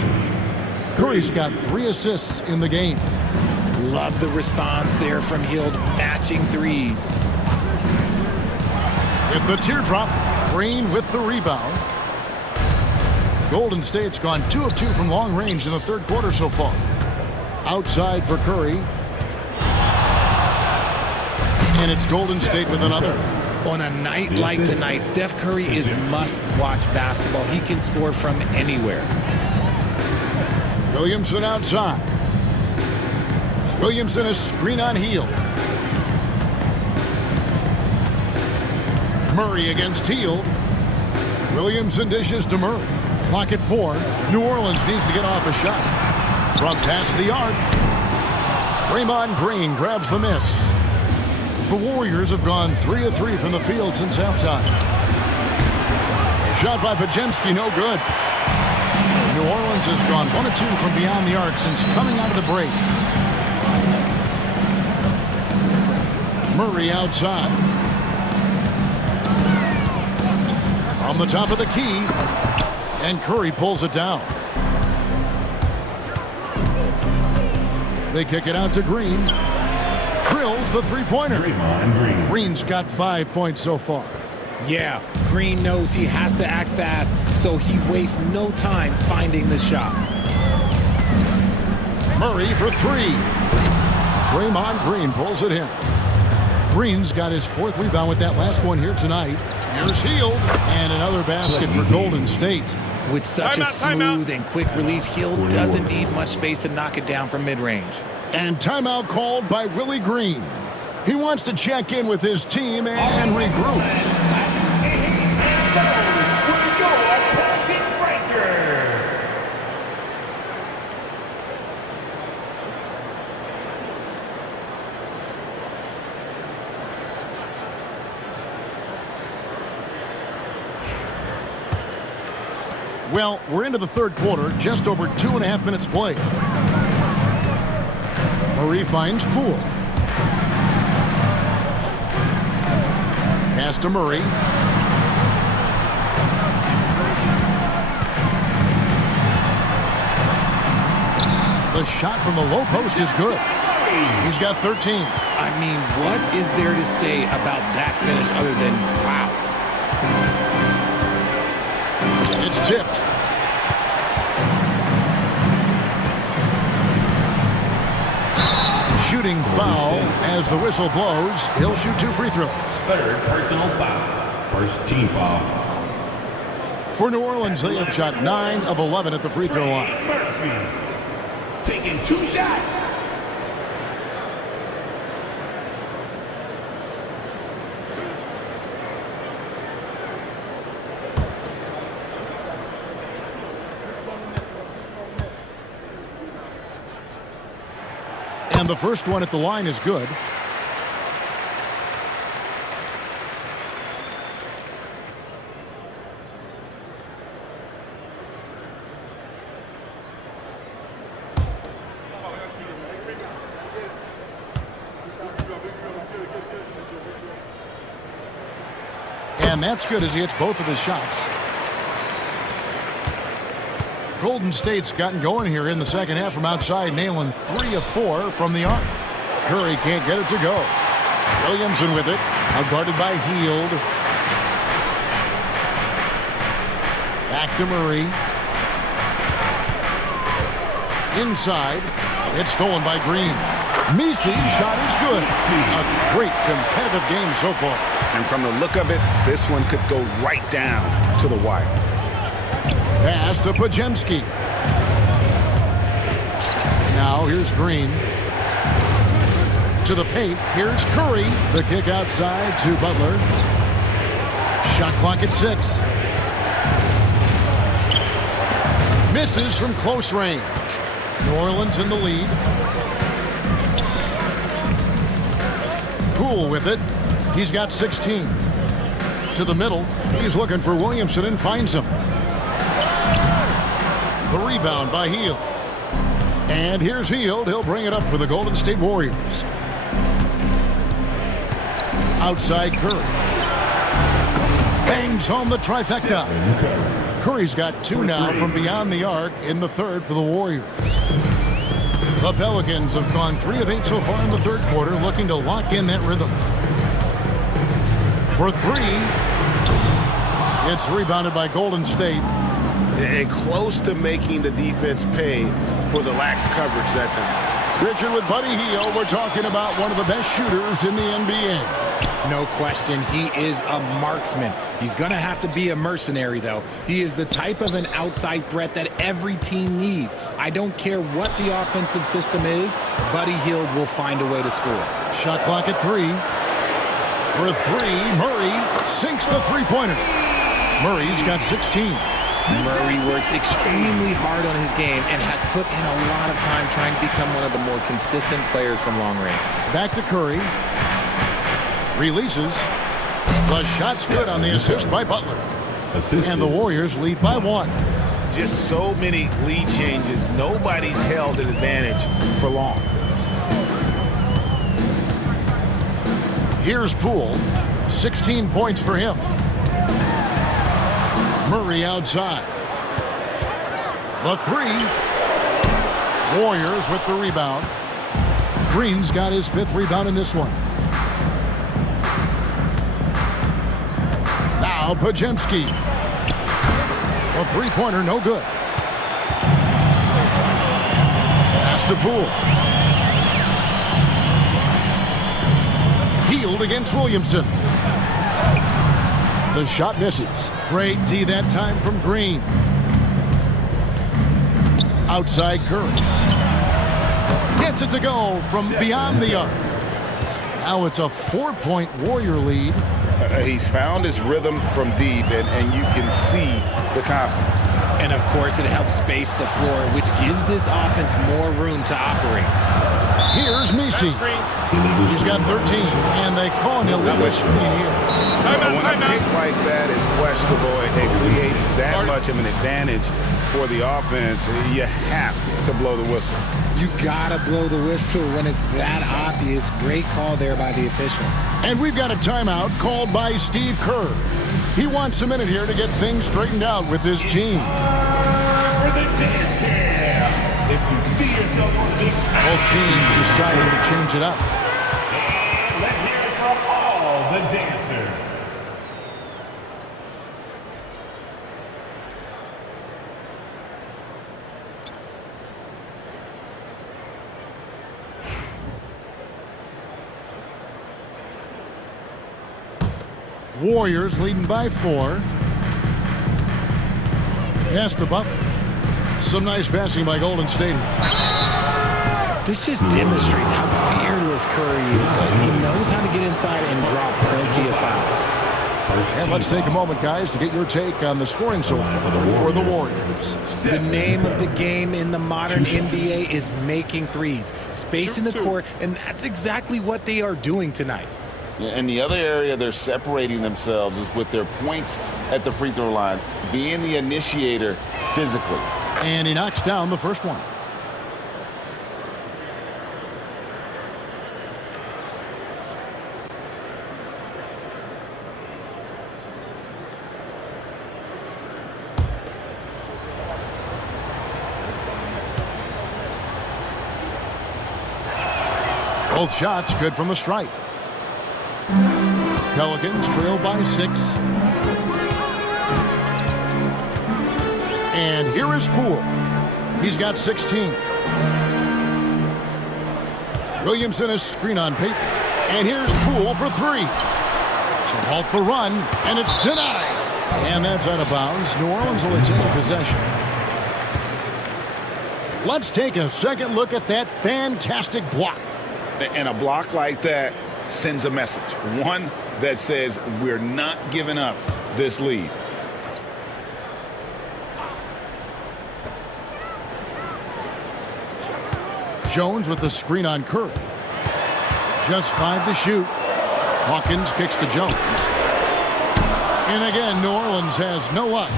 Curry's got 3 assists in the game. Love the response there from Hield, matching threes. With the teardrop, Green with the rebound. Golden State's gone 2 of 2 from long range in the third quarter so far. Outside for Curry. And it's Golden State with another. On a night like tonight, Steph Curry is must-watch basketball. He can score from anywhere. Williamson outside. Williamson a screen on Hield. Murray against Hield. Williamson dishes to Murray. Clock at 4. New Orleans needs to get off a shot. From past the arc. Draymond Green grabs the miss. The Warriors have gone 3 of 3 from the field since halftime. Shot by Podziemski, no good. New Orleans has gone 1 of 2 from beyond the arc since coming out of the break. Murray outside. From the top of the key. And Curry pulls it down. They kick it out to Green. Drills the three-pointer. Green's got 5 points so far. Yeah, Green knows he has to act fast, so he wastes no time finding the shot. Murray for 3. Draymond Green pulls it in. Green's got his 4th rebound with that last one here tonight. Here's Hield, and another basket for Golden State. With such a smooth and quick release, Hield doesn't need much space to knock it down from mid-range. And timeout called by Willie Green. He wants to check in with his team and regroup. Well, we're into the third quarter, just over 2.5 minutes played. Murray finds Poole. Pass to Murray. The shot from the low post is good. He's got 13. I mean, what is there to say about that finish other than wow? It's tipped. Shooting foul as the whistle blows. He'll shoot 2 free throws. Third personal foul. First team foul. For New Orleans, they have shot 9 of 11 at the free throw line. Taking 2 shots. And the first one at the line is good. And that's good as he hits both of his shots. Golden State's gotten going here in the second half from outside, nailing 3 of 4 from the arc. Curry can't get it to go. Williamson with it, outguarded by Hield. Back to Murray. Inside, it's stolen by Green. Misi's shot is good. A great competitive game so far. And from the look of it, this one could go right down to the wire. Pass to Podziemski. Now here's Green. To the paint. Here's Curry. The kick outside to Butler. Shot clock at 6. Misses from close range. New Orleans in the lead. Poole with it. He's got 16. To the middle. He's looking for Williamson and finds him. The rebound by Hield. And here's Hield. He'll bring it up for the Golden State Warriors. Outside Curry. Bangs home the trifecta. Curry's got 2 now from beyond the arc in the third for the Warriors. The Pelicans have gone 3 of 8 so far in the third quarter, looking to lock in that rhythm. For 3, it's rebounded by Golden State. And close to making the defense pay for the lax coverage that time. Richard with Buddy Hield. We're talking about one of the best shooters in the NBA. No question, he is a marksman. He's going to have to be a mercenary, though. He is the type of an outside threat that every team needs. I don't care what the offensive system is, Buddy Hield will find a way to score. Shot clock at 3. For 3, Murray sinks the three-pointer. Murray's got 16. Murray works extremely hard on his game and has put in a lot of time trying to become one of the more consistent players from long range. Back to Curry. Releases. The shot's good on the assist by Butler. And the Warriors lead by 1. Just so many lead changes. Nobody's held an advantage for long. Here's Poole. 16 points for him. Murray outside. The 3. Warriors with the rebound. Green's got his 5th rebound in this one. Now Podziemski. The three-pointer, no good. Pass to Poole. Hield against Williamson. The shot misses. Great D that time from Green. Outside Curry. Gets it to go from beyond the arc. Now it's a 4-point Warrior lead. He's found his rhythm from deep, and you can see the confidence. And, of course, it helps space the floor, which gives this offense more room to operate. Here's Misi. He's got 13, and they call an illegal screen here. When a pick like that is questionable and creates that much of an advantage for the offense, you have to blow the whistle. You gotta blow the whistle when it's that obvious. Great call there by the official. And we've got a timeout called by Steve Kerr. He wants a minute here to get things straightened out with his team. Both teams deciding to change it up. Let's hear it from all the dancers. Warriors leading by 4. Pass to Butler. Some nice passing by Golden State. This just demonstrates how fearless Curry is. He knows how to get inside and draw plenty of fouls. And let's take a moment, guys, to get your take on the scoring so far for the Warriors. The name of the game in the modern NBA is making threes, spacing the court, and that's exactly what they are doing tonight. And the other area they're separating themselves is with their points at the free throw line, being the initiator physically. And he knocks down the first one. Both shots good from the stripe. Pelicans trail by 6. And here is Poole. He's got 16. Williamson is screen on paper. And here's Poole for 3. To halt the run, and it's denied. And that's out of bounds. New Orleans will retain possession. Let's take a second look at that fantastic block. And a block like that sends a message. One that says we're not giving up this lead. Jones with the screen on Curry. Just 5 to shoot. Hawkins kicks to Jones. And again, New Orleans has no luck.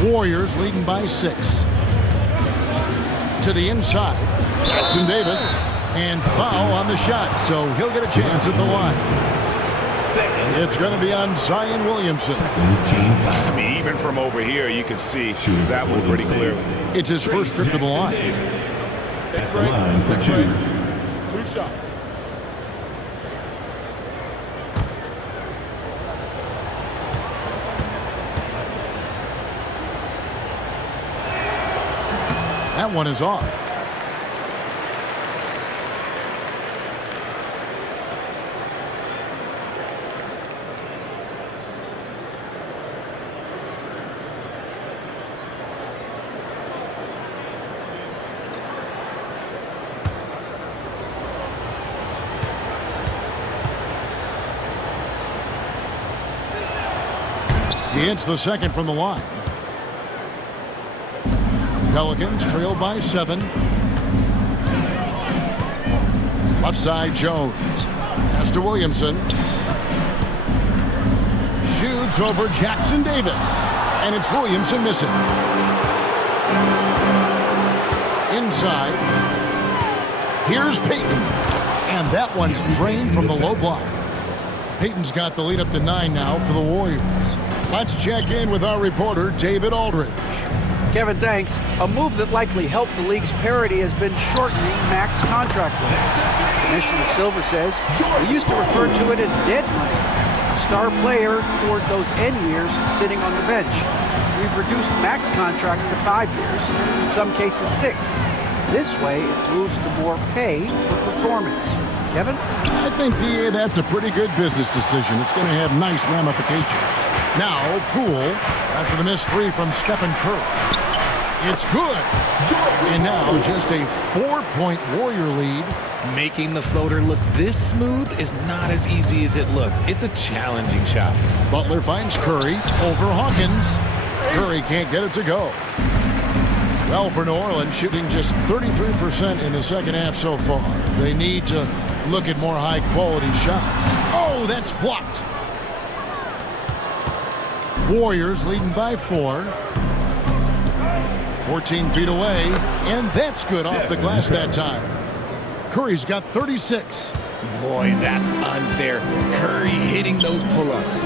Warriors leading by 6. To the inside. Jackson Davis. And foul on the shot, so he'll get a chance at the line. It's going to be on Zion Williamson. I mean, even from over here, you can see that one pretty clearly. It's his first trip to the line. At the line for two. Two shots. That one is off. He hits the second from the line. Pelicans trail by 7. Left side, Jones. Pass to Williamson. Shoots over Jackson Davis. And it's Williamson missing. Inside. Here's Payton. And that one's drained from the low block. Payton's got the lead up to 9 now for the Warriors. Let's check in with our reporter, David Aldridge. Kevin, thanks. A move that likely helped the league's parity has been shortening max contract limits. Commissioner Silver says we used to refer to it as dead money, a star player toward those end years sitting on the bench. We've reduced max contracts to 5 years, and in some cases 6. This way, it moves to more pay for performance. Kevin? I think, DA, that's a pretty good business decision. It's going to have nice ramifications. Now, Poole, after the missed 3 from Stephen Curry. It's good. And now just a 4-point Warrior lead. Making the floater look this smooth is not as easy as it looks. It's a challenging shot. Butler finds Curry over Hawkins. Curry can't get it to go. Well, for New Orleans, shooting just 33% in the second half so far. They need to look at more high-quality shots. Oh, that's blocked. Warriors leading by 4. 14 feet away, and that's good off the glass that time. Curry's got 36. Boy, that's unfair. Curry hitting those pull-ups.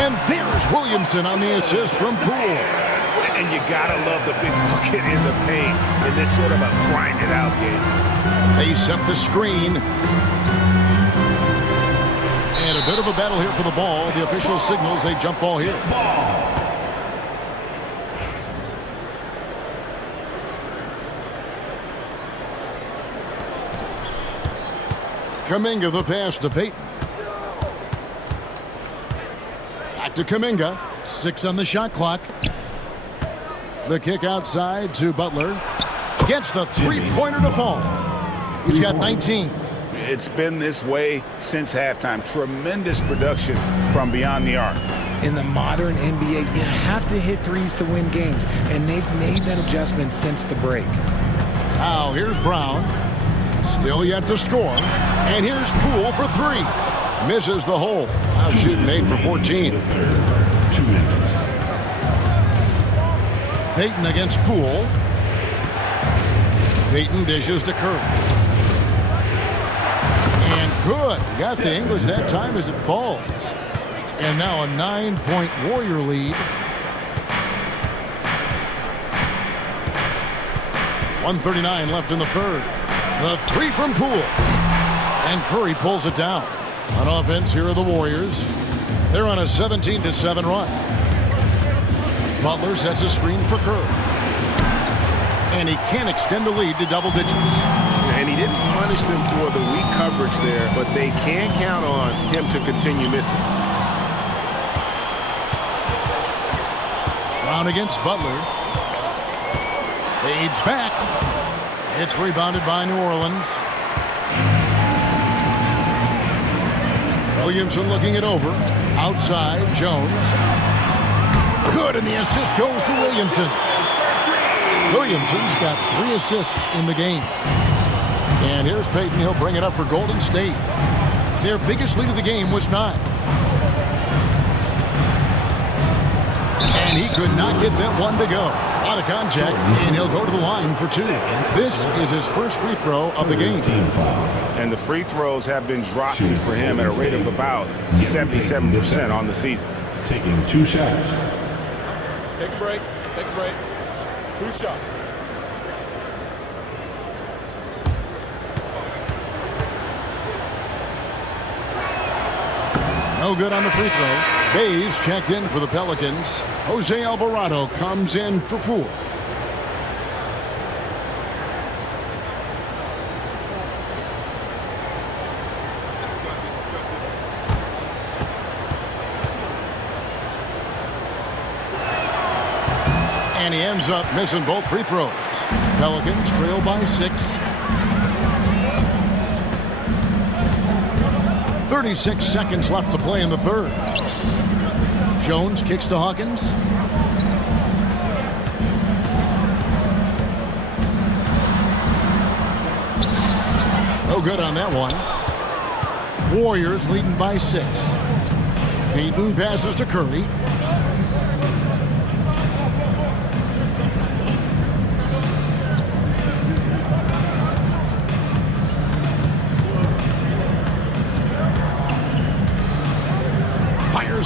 And there's Williamson on the assist from Poole. And you gotta love the big bucket in the paint in this sort of a grind-it-out game. They set the screen. And a bit of a battle here for the ball. The official signals a jump ball here. Kuminga the pass to Payton. Back to Kuminga. 6 on the shot clock. The kick outside to Butler. Gets the three-pointer to fall. He's got 19. It's been this way since halftime. Tremendous production from beyond the arc. In the modern NBA, you have to hit threes to win games, and they've made that adjustment since the break. Now here's Brown. Still yet to score. And here's Poole for 3. Misses the hole. Now shooting made for 14. 2 minutes. Payton against Poole. Payton dishes to Curry. And good. Got the English that time as it falls. And now a 9-point Warrior lead. 1:39 left in the third. The 3 from Poole. And Curry pulls it down. On offense, here are the Warriors. They're on a 17-7 run. Butler sets a screen for Curry. And he can extend the lead to double digits. And he didn't punish them for the weak coverage there, but they can count on him to continue missing. Brown against Butler. Fades back. It's rebounded by New Orleans. Williamson looking it over. Outside, Jones. Good, and the assist goes to Williamson. Williamson's got 3 assists in the game. And here's Payton. He'll bring it up for Golden State. Their biggest lead of the game was 9. And he could not get that one to go. Out of contact, and he'll go to the line for 2. This is his first free throw of the game. And the free throws have been dropping for him at a rate of about 77% on the season. Taking 2 shots. Take a break. Take a break. 2 shots. No good on the free throw. Bayes checked in for the Pelicans. Jose Alvarado comes in for Poole. And he ends up missing both free throws. Pelicans trail by 6. 36 seconds left to play in the third. Jones kicks to Hawkins. No good on that one. Warriors leading by 6. Payton passes to Curry.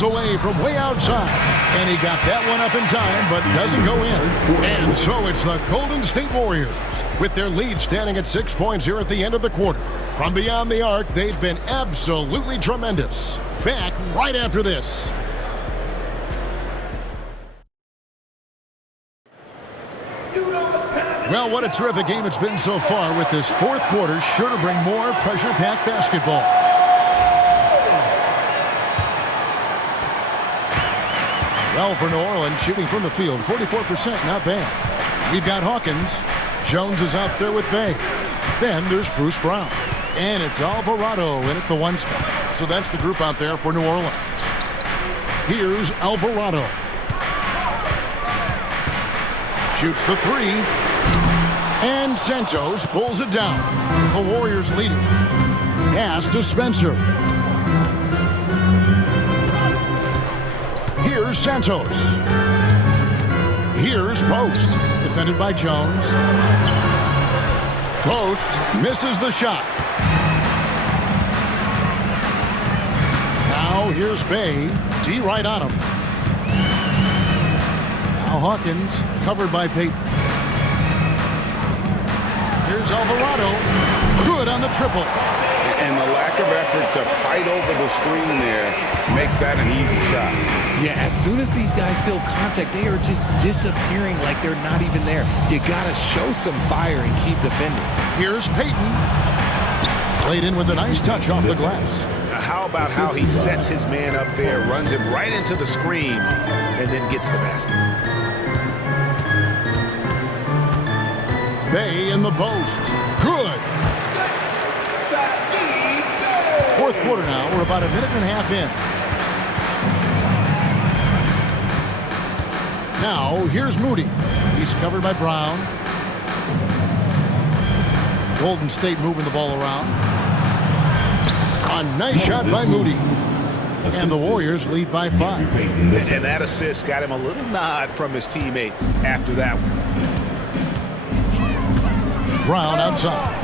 Away from way outside, and he got that one up in time, but doesn't go in. And so it's the Golden State Warriors with their lead standing at 6 points here at the end of the quarter. From beyond the arc, they've been absolutely tremendous. Back right after this. Well, what a terrific game it's been so far, with this fourth quarter sure to bring more pressure-packed basketball. Well, for New Orleans, shooting from the field, 44%, not bad. We've got Hawkins. Jones is out there with Bay. Then there's Bruce Brown. And it's Alvarado in at the 1 spot. So that's the group out there for New Orleans. Here's Alvarado. Shoots the 3. And Santos pulls it down. The Warriors leading. Pass to Spencer. Here's Santos. Here's Post. Defended by Jones. Post misses the shot. Now here's Bay. D right on him. Now Hawkins covered by Payton. Here's Alvarado. Good on the triple. And the lack of effort to fight over the screen there makes that an easy shot. Yeah, as soon as these guys feel contact, they are just disappearing like they're not even there. You got to show some fire and keep defending. Here's Payton. Played in with a nice touch off the glass. Now, how about how he sets his man up there, runs him right into the screen, and then gets the basket. Bay in the post. Good. Fourth quarter now. We're about a minute and a half in. Now, here's Moody. He's covered by Brown. Golden State moving the ball around. A nice shot by Moody. And the Warriors lead by 5. And that assist got him a little nod from his teammate after that one. Brown outside.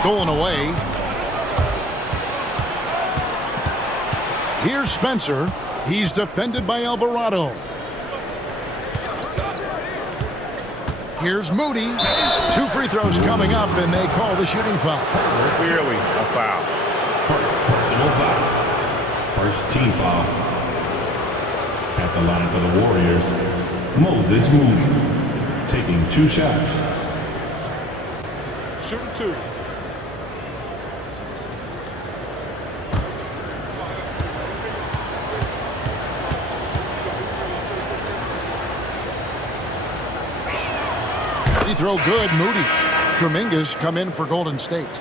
Stolen away. Here's Spencer. He's defended by Alvarado. Here's Moody. 2 free throws coming up, and they call the shooting foul. Clearly a foul. Personal foul. First team foul. At the line for the Warriors, Moses Moody, taking 2 shots. Shooting 2. Free throw good, Moody. Kuminga's come in for Golden State.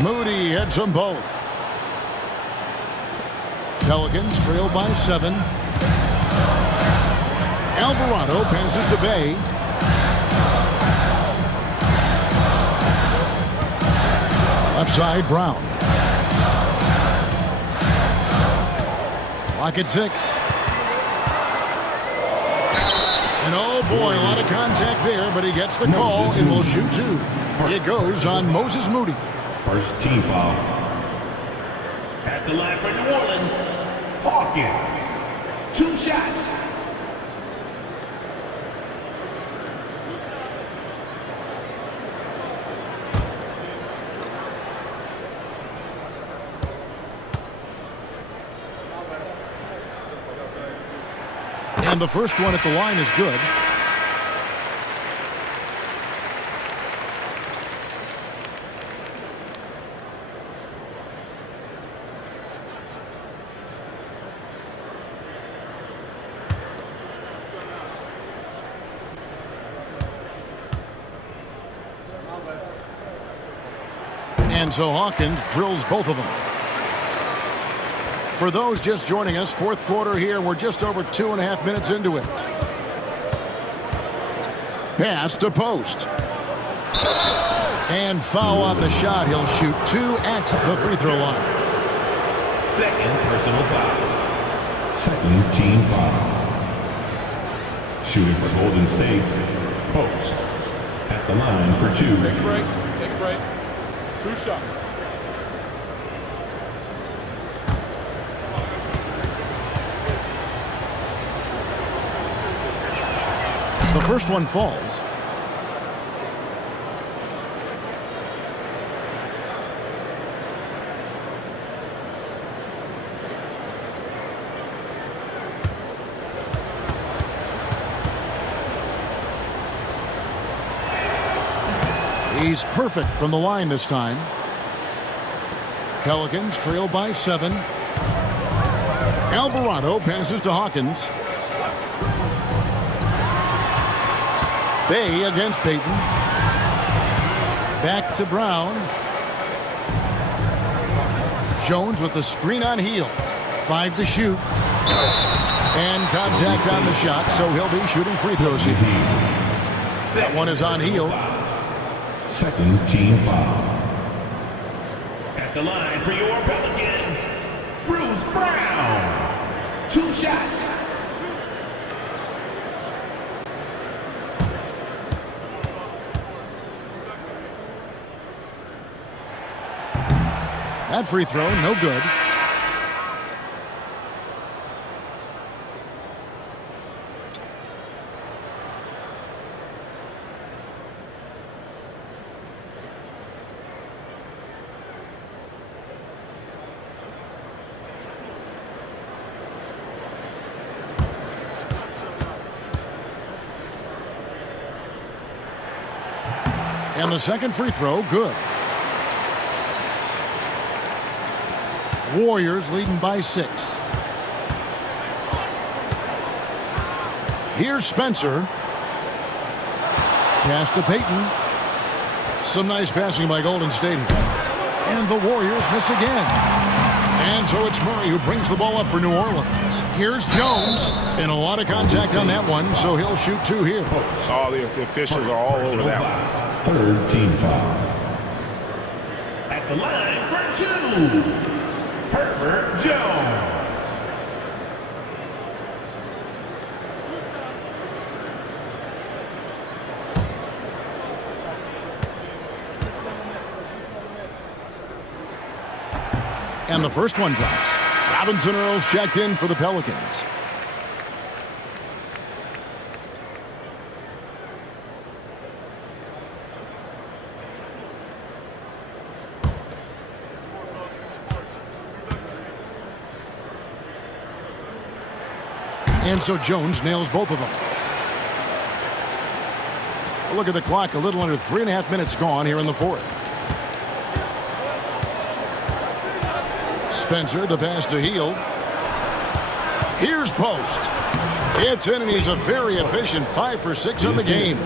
Moody hits them both. Pelicans trail by 7. Alvarado passes to Bay. Left side, Brown. Clock at 6. And oh boy, a lot of contact there, but he gets the call and will shoot 2. It goes on Moses Moody. First team foul. At the line for New Orleans, Hawkins. 2 shots. And the first one at the line is good. And so Hawkins drills both of them. For those just joining us, fourth quarter here. We're just over 2.5 minutes into it. Pass to Post. And foul on the shot. He'll shoot 2 at the free throw line. Second personal foul. Second team foul. Shooting for Golden State, Post. At the line for 2. Take a break. Take a break. 2 shots. The first one falls. He's perfect from the line this time. Pelicans trail by 7. Alvarado passes to Hawkins. Bay against Payton. Back to Brown. Jones with the screen on Heel. 5 to shoot. And contact on the shot, so he'll be shooting free throws here. That one is on Heel. Second team foul. At the line for your Pelicans, Bruce Brown. 2 shots. That free throw, no good. And the second free throw, good. Warriors leading by 6. Here's Spencer. Pass to Payton. Some nice passing by Golden State here. And the Warriors miss again. And so it's Murray who brings the ball up for New Orleans. Here's Jones. And a lot of contact on that one, so he'll shoot 2 here. All the officials are all over that one. Third team foul. At the line for 2. Herbert Jones. And the first one drops. Robinson Earls checked in for the Pelicans. And so Jones nails both of them. Look at the clock, a little under 3.5 minutes gone here in the fourth. Spencer, the pass to Heel. Here's Post. It's in, and he's a very efficient 5 for 6 on the game.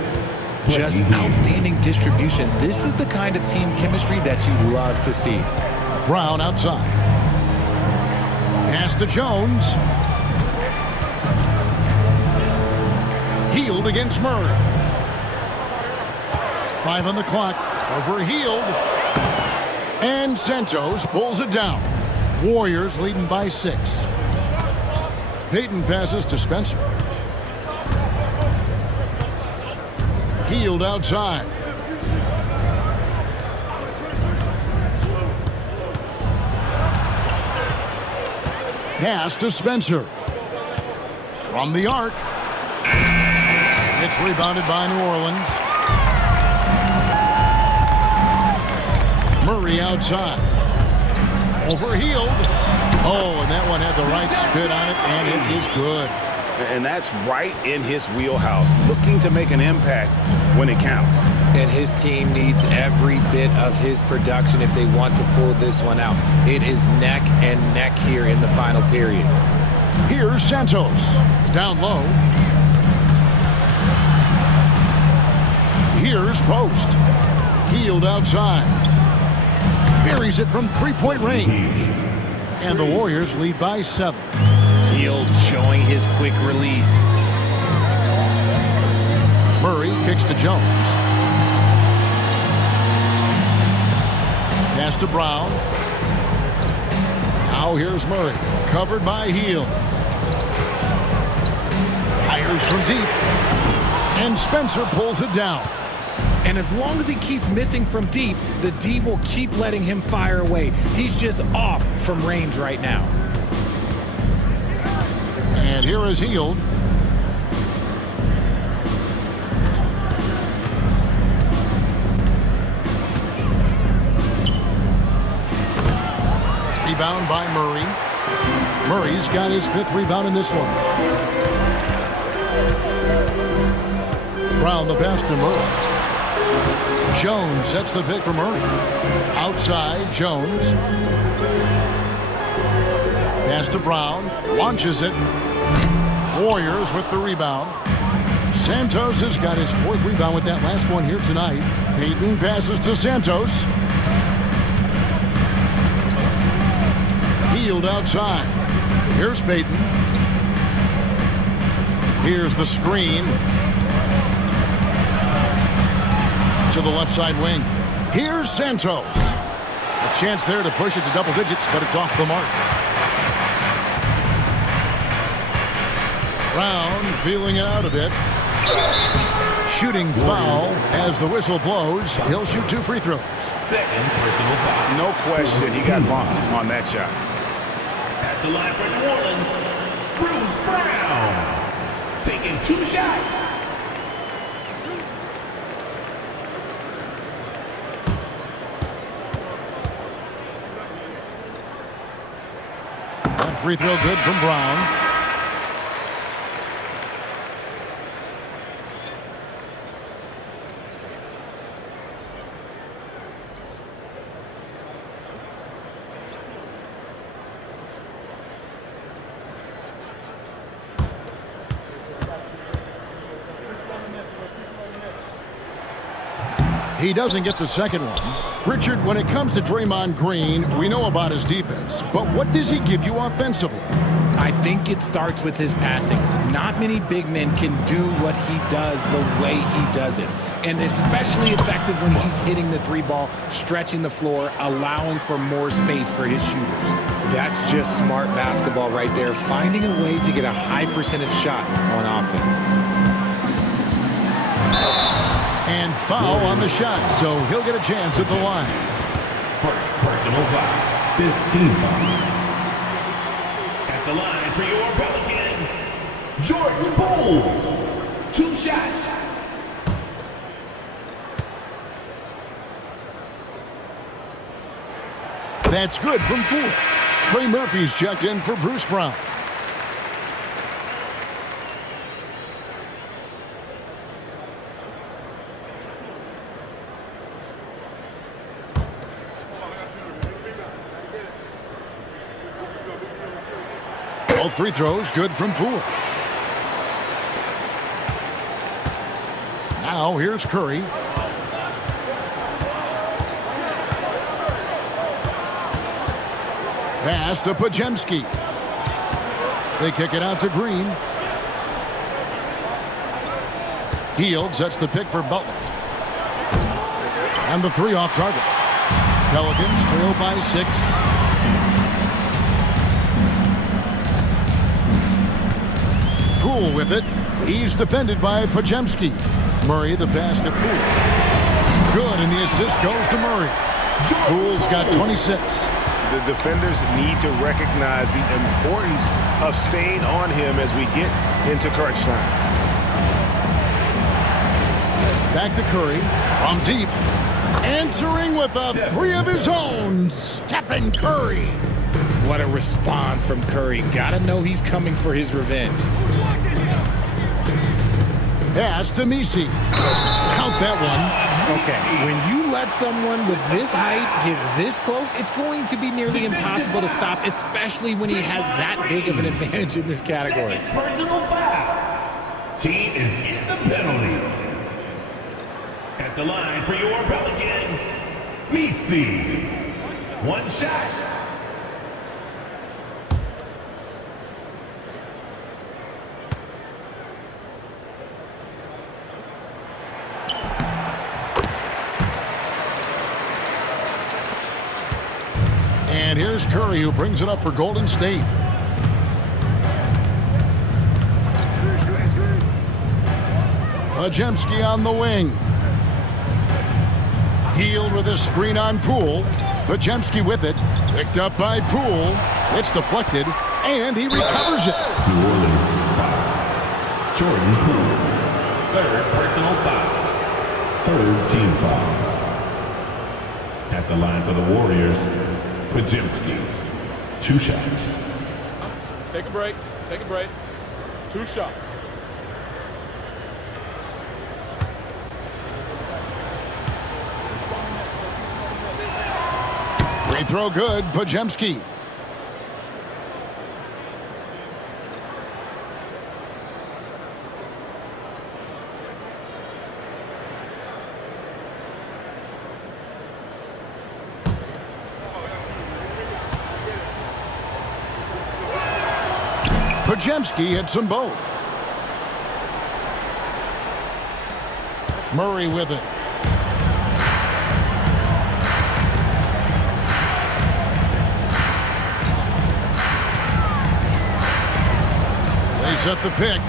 Just outstanding distribution. This is the kind of team chemistry that you love to see. Brown outside. Pass to Jones. Healed against Murray. 5 on the clock. Over Healed. And Santos pulls it down. Warriors leading by 6. Payton passes to Spencer. Healed outside. Pass to Spencer. From the arc. It's rebounded by New Orleans. Murray outside. Over Healed. Oh, and that one had the right spin on it, and it is good. And that's right in his wheelhouse, looking to make an impact when it counts. And his team needs every bit of his production if they want to pull this one out. It is neck and neck here in the final period. Here's Santos. Down low. Here's Post. Healed outside. Buries it from three-point range. And the Warriors lead by 7. Healed showing his quick release. Murray kicks to Jones. Pass to Brown. Now here's Murray. Covered by Healed. Fires from deep. And Spencer pulls it down. And as long as he keeps missing from deep, the D will keep letting him fire away. He's just off from range right now. And here is Healed. Rebound by Murray. Murray's got his 5th rebound in this one. Brown the pass to Murray. Jones sets the pick for Murray. Outside, Jones. Pass to Brown. Launches it. Warriors with the rebound. Santos has got his 4th rebound with that last one here tonight. Payton passes to Santos. Healed outside. Here's Payton. Here's the screen. To the left side wing. Here's Santos. A chance there to push it to double digits, but it's off the mark. Brown feeling it out a bit. Shooting foul as the whistle blows. He'll shoot 2 free throws. Second personal foul. No question, he got bumped on that shot. At the line for New Orleans, Bruce Brown. Taking 2 shots. That free throw good from Brown. He doesn't get the second one. Richard, when it comes to Draymond Green, we know about his defense, but what does he give you offensively? I think it starts with his passing. Not many big men can do what he does the way he does it. And especially effective when he's hitting the 3-ball, stretching the floor, allowing for more space for his shooters. That's just smart basketball right there, finding a way to get a high percentage shot on offense. And foul on the shot, so he'll get a chance at the line. First personal foul. 15 foul. At the line for your Pelicans, Jordan Poole. 2 shots. That's good from Poole. Trey Murphy's checked in for Bruce Brown. Both free throws good from Poole. Now here's Curry. Pass to Pajemski. They kick it out to Green. Hield sets the pick for Butler. And the three off target. Pelicans trail by 6. Poole with it. He's defended by Podziemski. Murray the pass to Poole. Good, and the assist goes to Murray. Poole's got 26. The defenders need to recognize the importance of staying on him as we get into crunch time. Back to Curry from deep. Answering with a three of his own, Stephen Curry. What a response from Curry. Gotta know he's coming for his revenge. Pass to Misi. Count that one. Okay, when you let someone with this height get this close, it's going to be nearly impossible to stop, especially when he has that big of an advantage in this category. Personal foul. Team is in the penalty. At the line for your Pelicans, Misi. One shot. And here's Curry, who brings it up for Golden State. Podziemski on the wing. Hield with a screen on Poole. Podziemski with it. Picked up by Poole. It's deflected, and he recovers it. New Orleans foul. Jordan Poole. Third personal foul. Third team foul. At the line for the Warriors, Podziemski. 2 shots. Take a break. Take a break. 2 shots. Free throw good, Podziemski. Podziemski hits them both. Murray with it. They set the pick.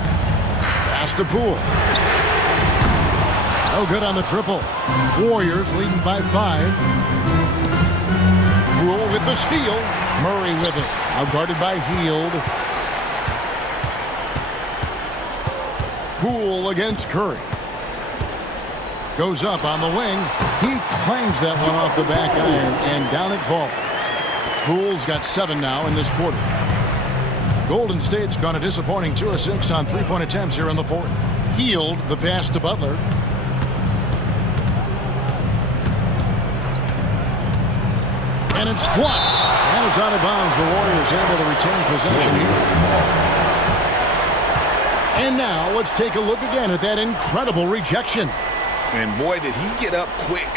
Pass to Poole. No good on the triple. Warriors leading by 5. Poole with the steal. Murray with it. Out guarded by Hield. Poole against Curry. Goes up on the wing. He clangs that one off the back iron, and down it falls. Poole's got 7 now in this quarter. Golden State's gone a disappointing 2 of 6 on 3-point attempts here in the 4th. Hield the pass to Butler. And it's blocked. And it's out of bounds. The Warriors able to retain possession here. And now let's take a look again at that incredible rejection. And boy, did he get up quick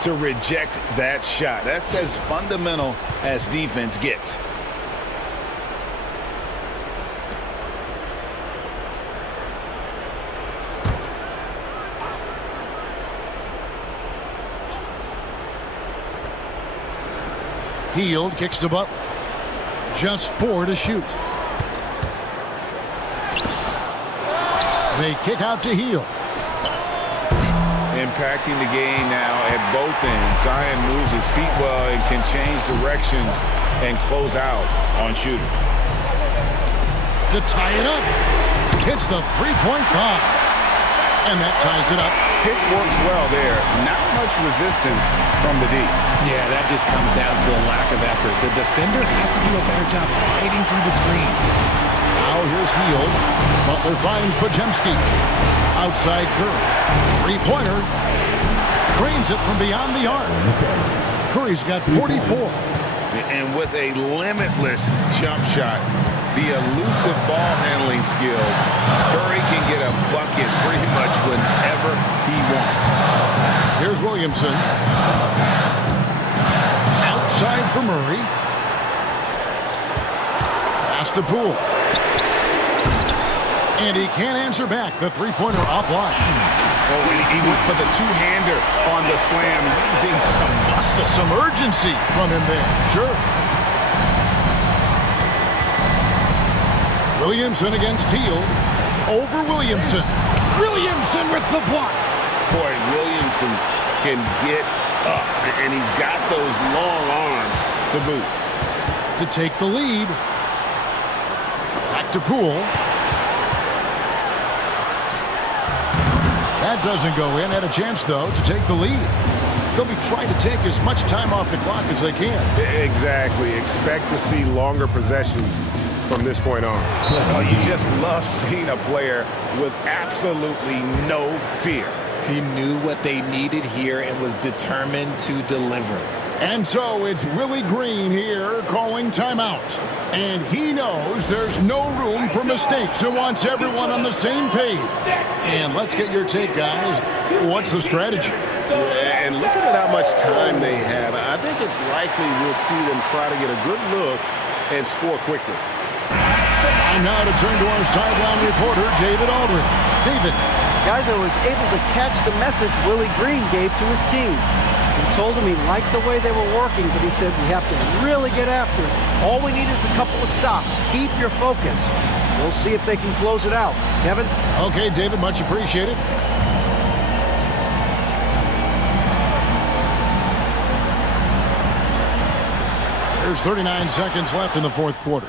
to reject that shot. That's as fundamental as defense gets. Hield kicks to Butler. Just 4 to shoot. They kick out to Hield. Impacting the game now at both ends. Zion moves his feet well and can change directions and close out on shooters. To tie it up. Hits the 3-point bomb. And that ties it up. Pick works well there. Not much resistance from the D. Yeah, that just comes down to a lack of effort. The defender has to do a better job fighting through the screen. Now here's Hield. Butler finds Podziemski. Outside Curry. 3-pointer. Trains it from beyond the arc. Curry's got 44. And with a limitless jump shot, the elusive ball handling skills, Curry can get a bucket pretty much whenever he wants. Here's Williamson. Outside for Murray. Pass to Poole. And he can't answer back. The three-pointer offline. Oh, and he went for the two-hander on the slam, using Some urgency from him there. Sure. Williamson against Teal. Over Williamson. Williamson with the block. Boy, Williamson can get up, and he's got those long arms to boot. To take the lead. Back to Poole. That doesn't go in. Had a chance, though, to take the lead. They'll be trying to take as much time off the clock as they can. Exactly. Expect to see longer possessions from this point on. You just love seeing a player with absolutely no fear. He knew what they needed here and was determined to deliver. And so it's Willie Green here calling timeout. And he knows there's no room for mistakes and wants everyone on the same page. And let's get your take, guys. What's the strategy? And looking at how much time they have, I think it's likely we'll see them try to get a good look and score quickly. And now to turn to our sideline reporter, David Aldridge. David. Guys, I was able to catch the message Willie Green gave to his team. He told him he liked the way they were working, but he said we have to really get after it. All we need is a couple of stops. Keep your focus. We'll see if they can close it out. Kevin? Okay, David, much appreciated. There's 39 seconds left in the fourth quarter.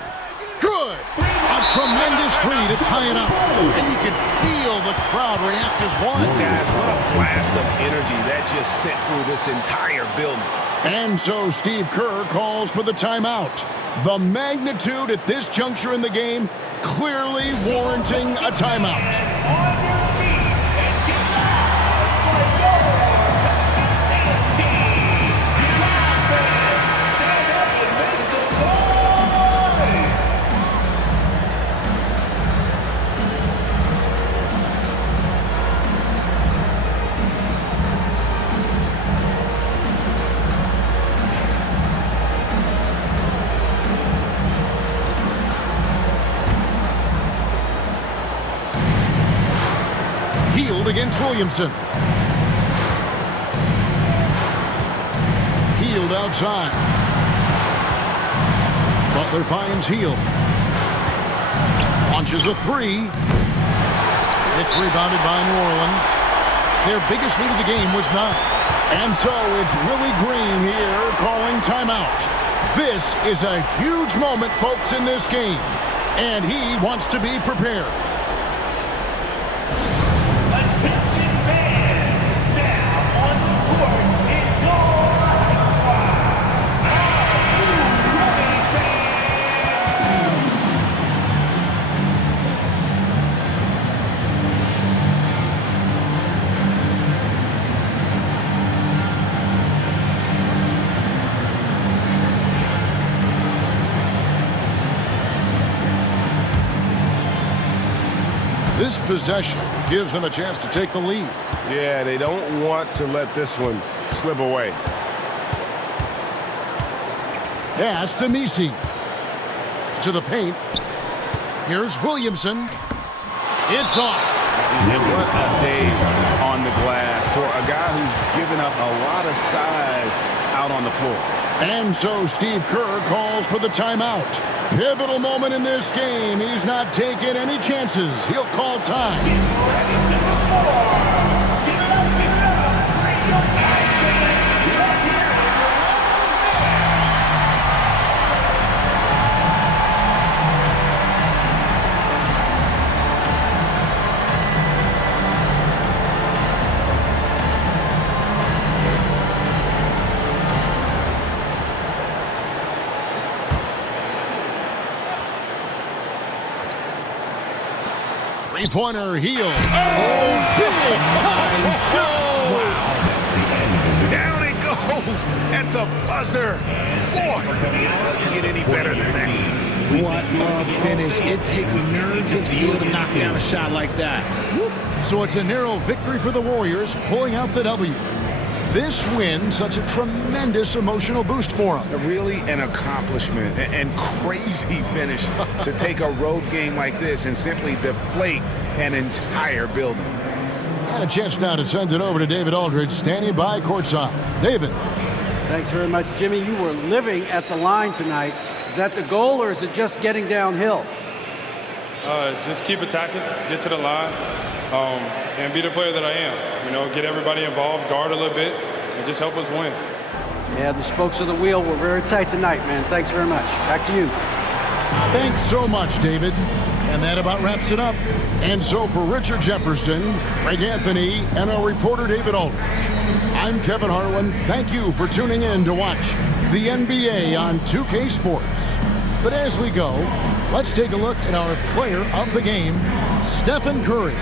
Good! A tremendous three to tie it up. And you can feel the crowd react as one. Guys, what a blast of energy that just sent through this entire building. And so Steve Kerr calls for the timeout. The magnitude at this juncture in the game clearly warranting a timeout. Against Williamson. Hield outside. Butler finds Hield. Launches a three. It's rebounded by New Orleans. Their biggest lead of the game was 9. And so it's Willie Green here calling timeout. This is a huge moment, folks, in this game. And he wants to be prepared. This possession gives them a chance to take the lead. Yeah, they don't want to let this one slip away. Pass to Misi. To the paint. Here's Williamson. It's off. What a day on the glass for a guy who's given up a lot of size out on the floor. And so Steve Kerr calls for the timeout. Pivotal moment in this game. He's not taking any chances. He'll call time. Three-pointer Hield. Oh, big time shot! Wow. Down it goes at the buzzer. Boy, it doesn't get any better than that. What a finish. It takes nerves of steel to knock down a shot like that. So it's a narrow victory for the Warriors, pulling out the W. this win such a tremendous emotional boost for him? Really an accomplishment and crazy finish to take a road game like this and simply deflate an entire building. And a chance now to send it over to David Aldridge, standing by courtside. David. Thanks very much, Jimmy. You were living at the line tonight. Is that the goal, or is it just getting downhill? Just keep attacking, get to the line, and be the player that I am. You know, get everybody involved, guard a little bit, and just help us win. Yeah, the spokes of the wheel were very tight tonight, man. Thanks very much. Back to you. Thanks so much, David. And that about wraps it up. And so for Richard Jefferson, Greg Anthony, and our reporter David Aldridge, I'm Kevin Harlan. Thank you for tuning in to watch the NBA on 2K Sports. But as we go, let's take a look at our player of the game, Stephen Curry.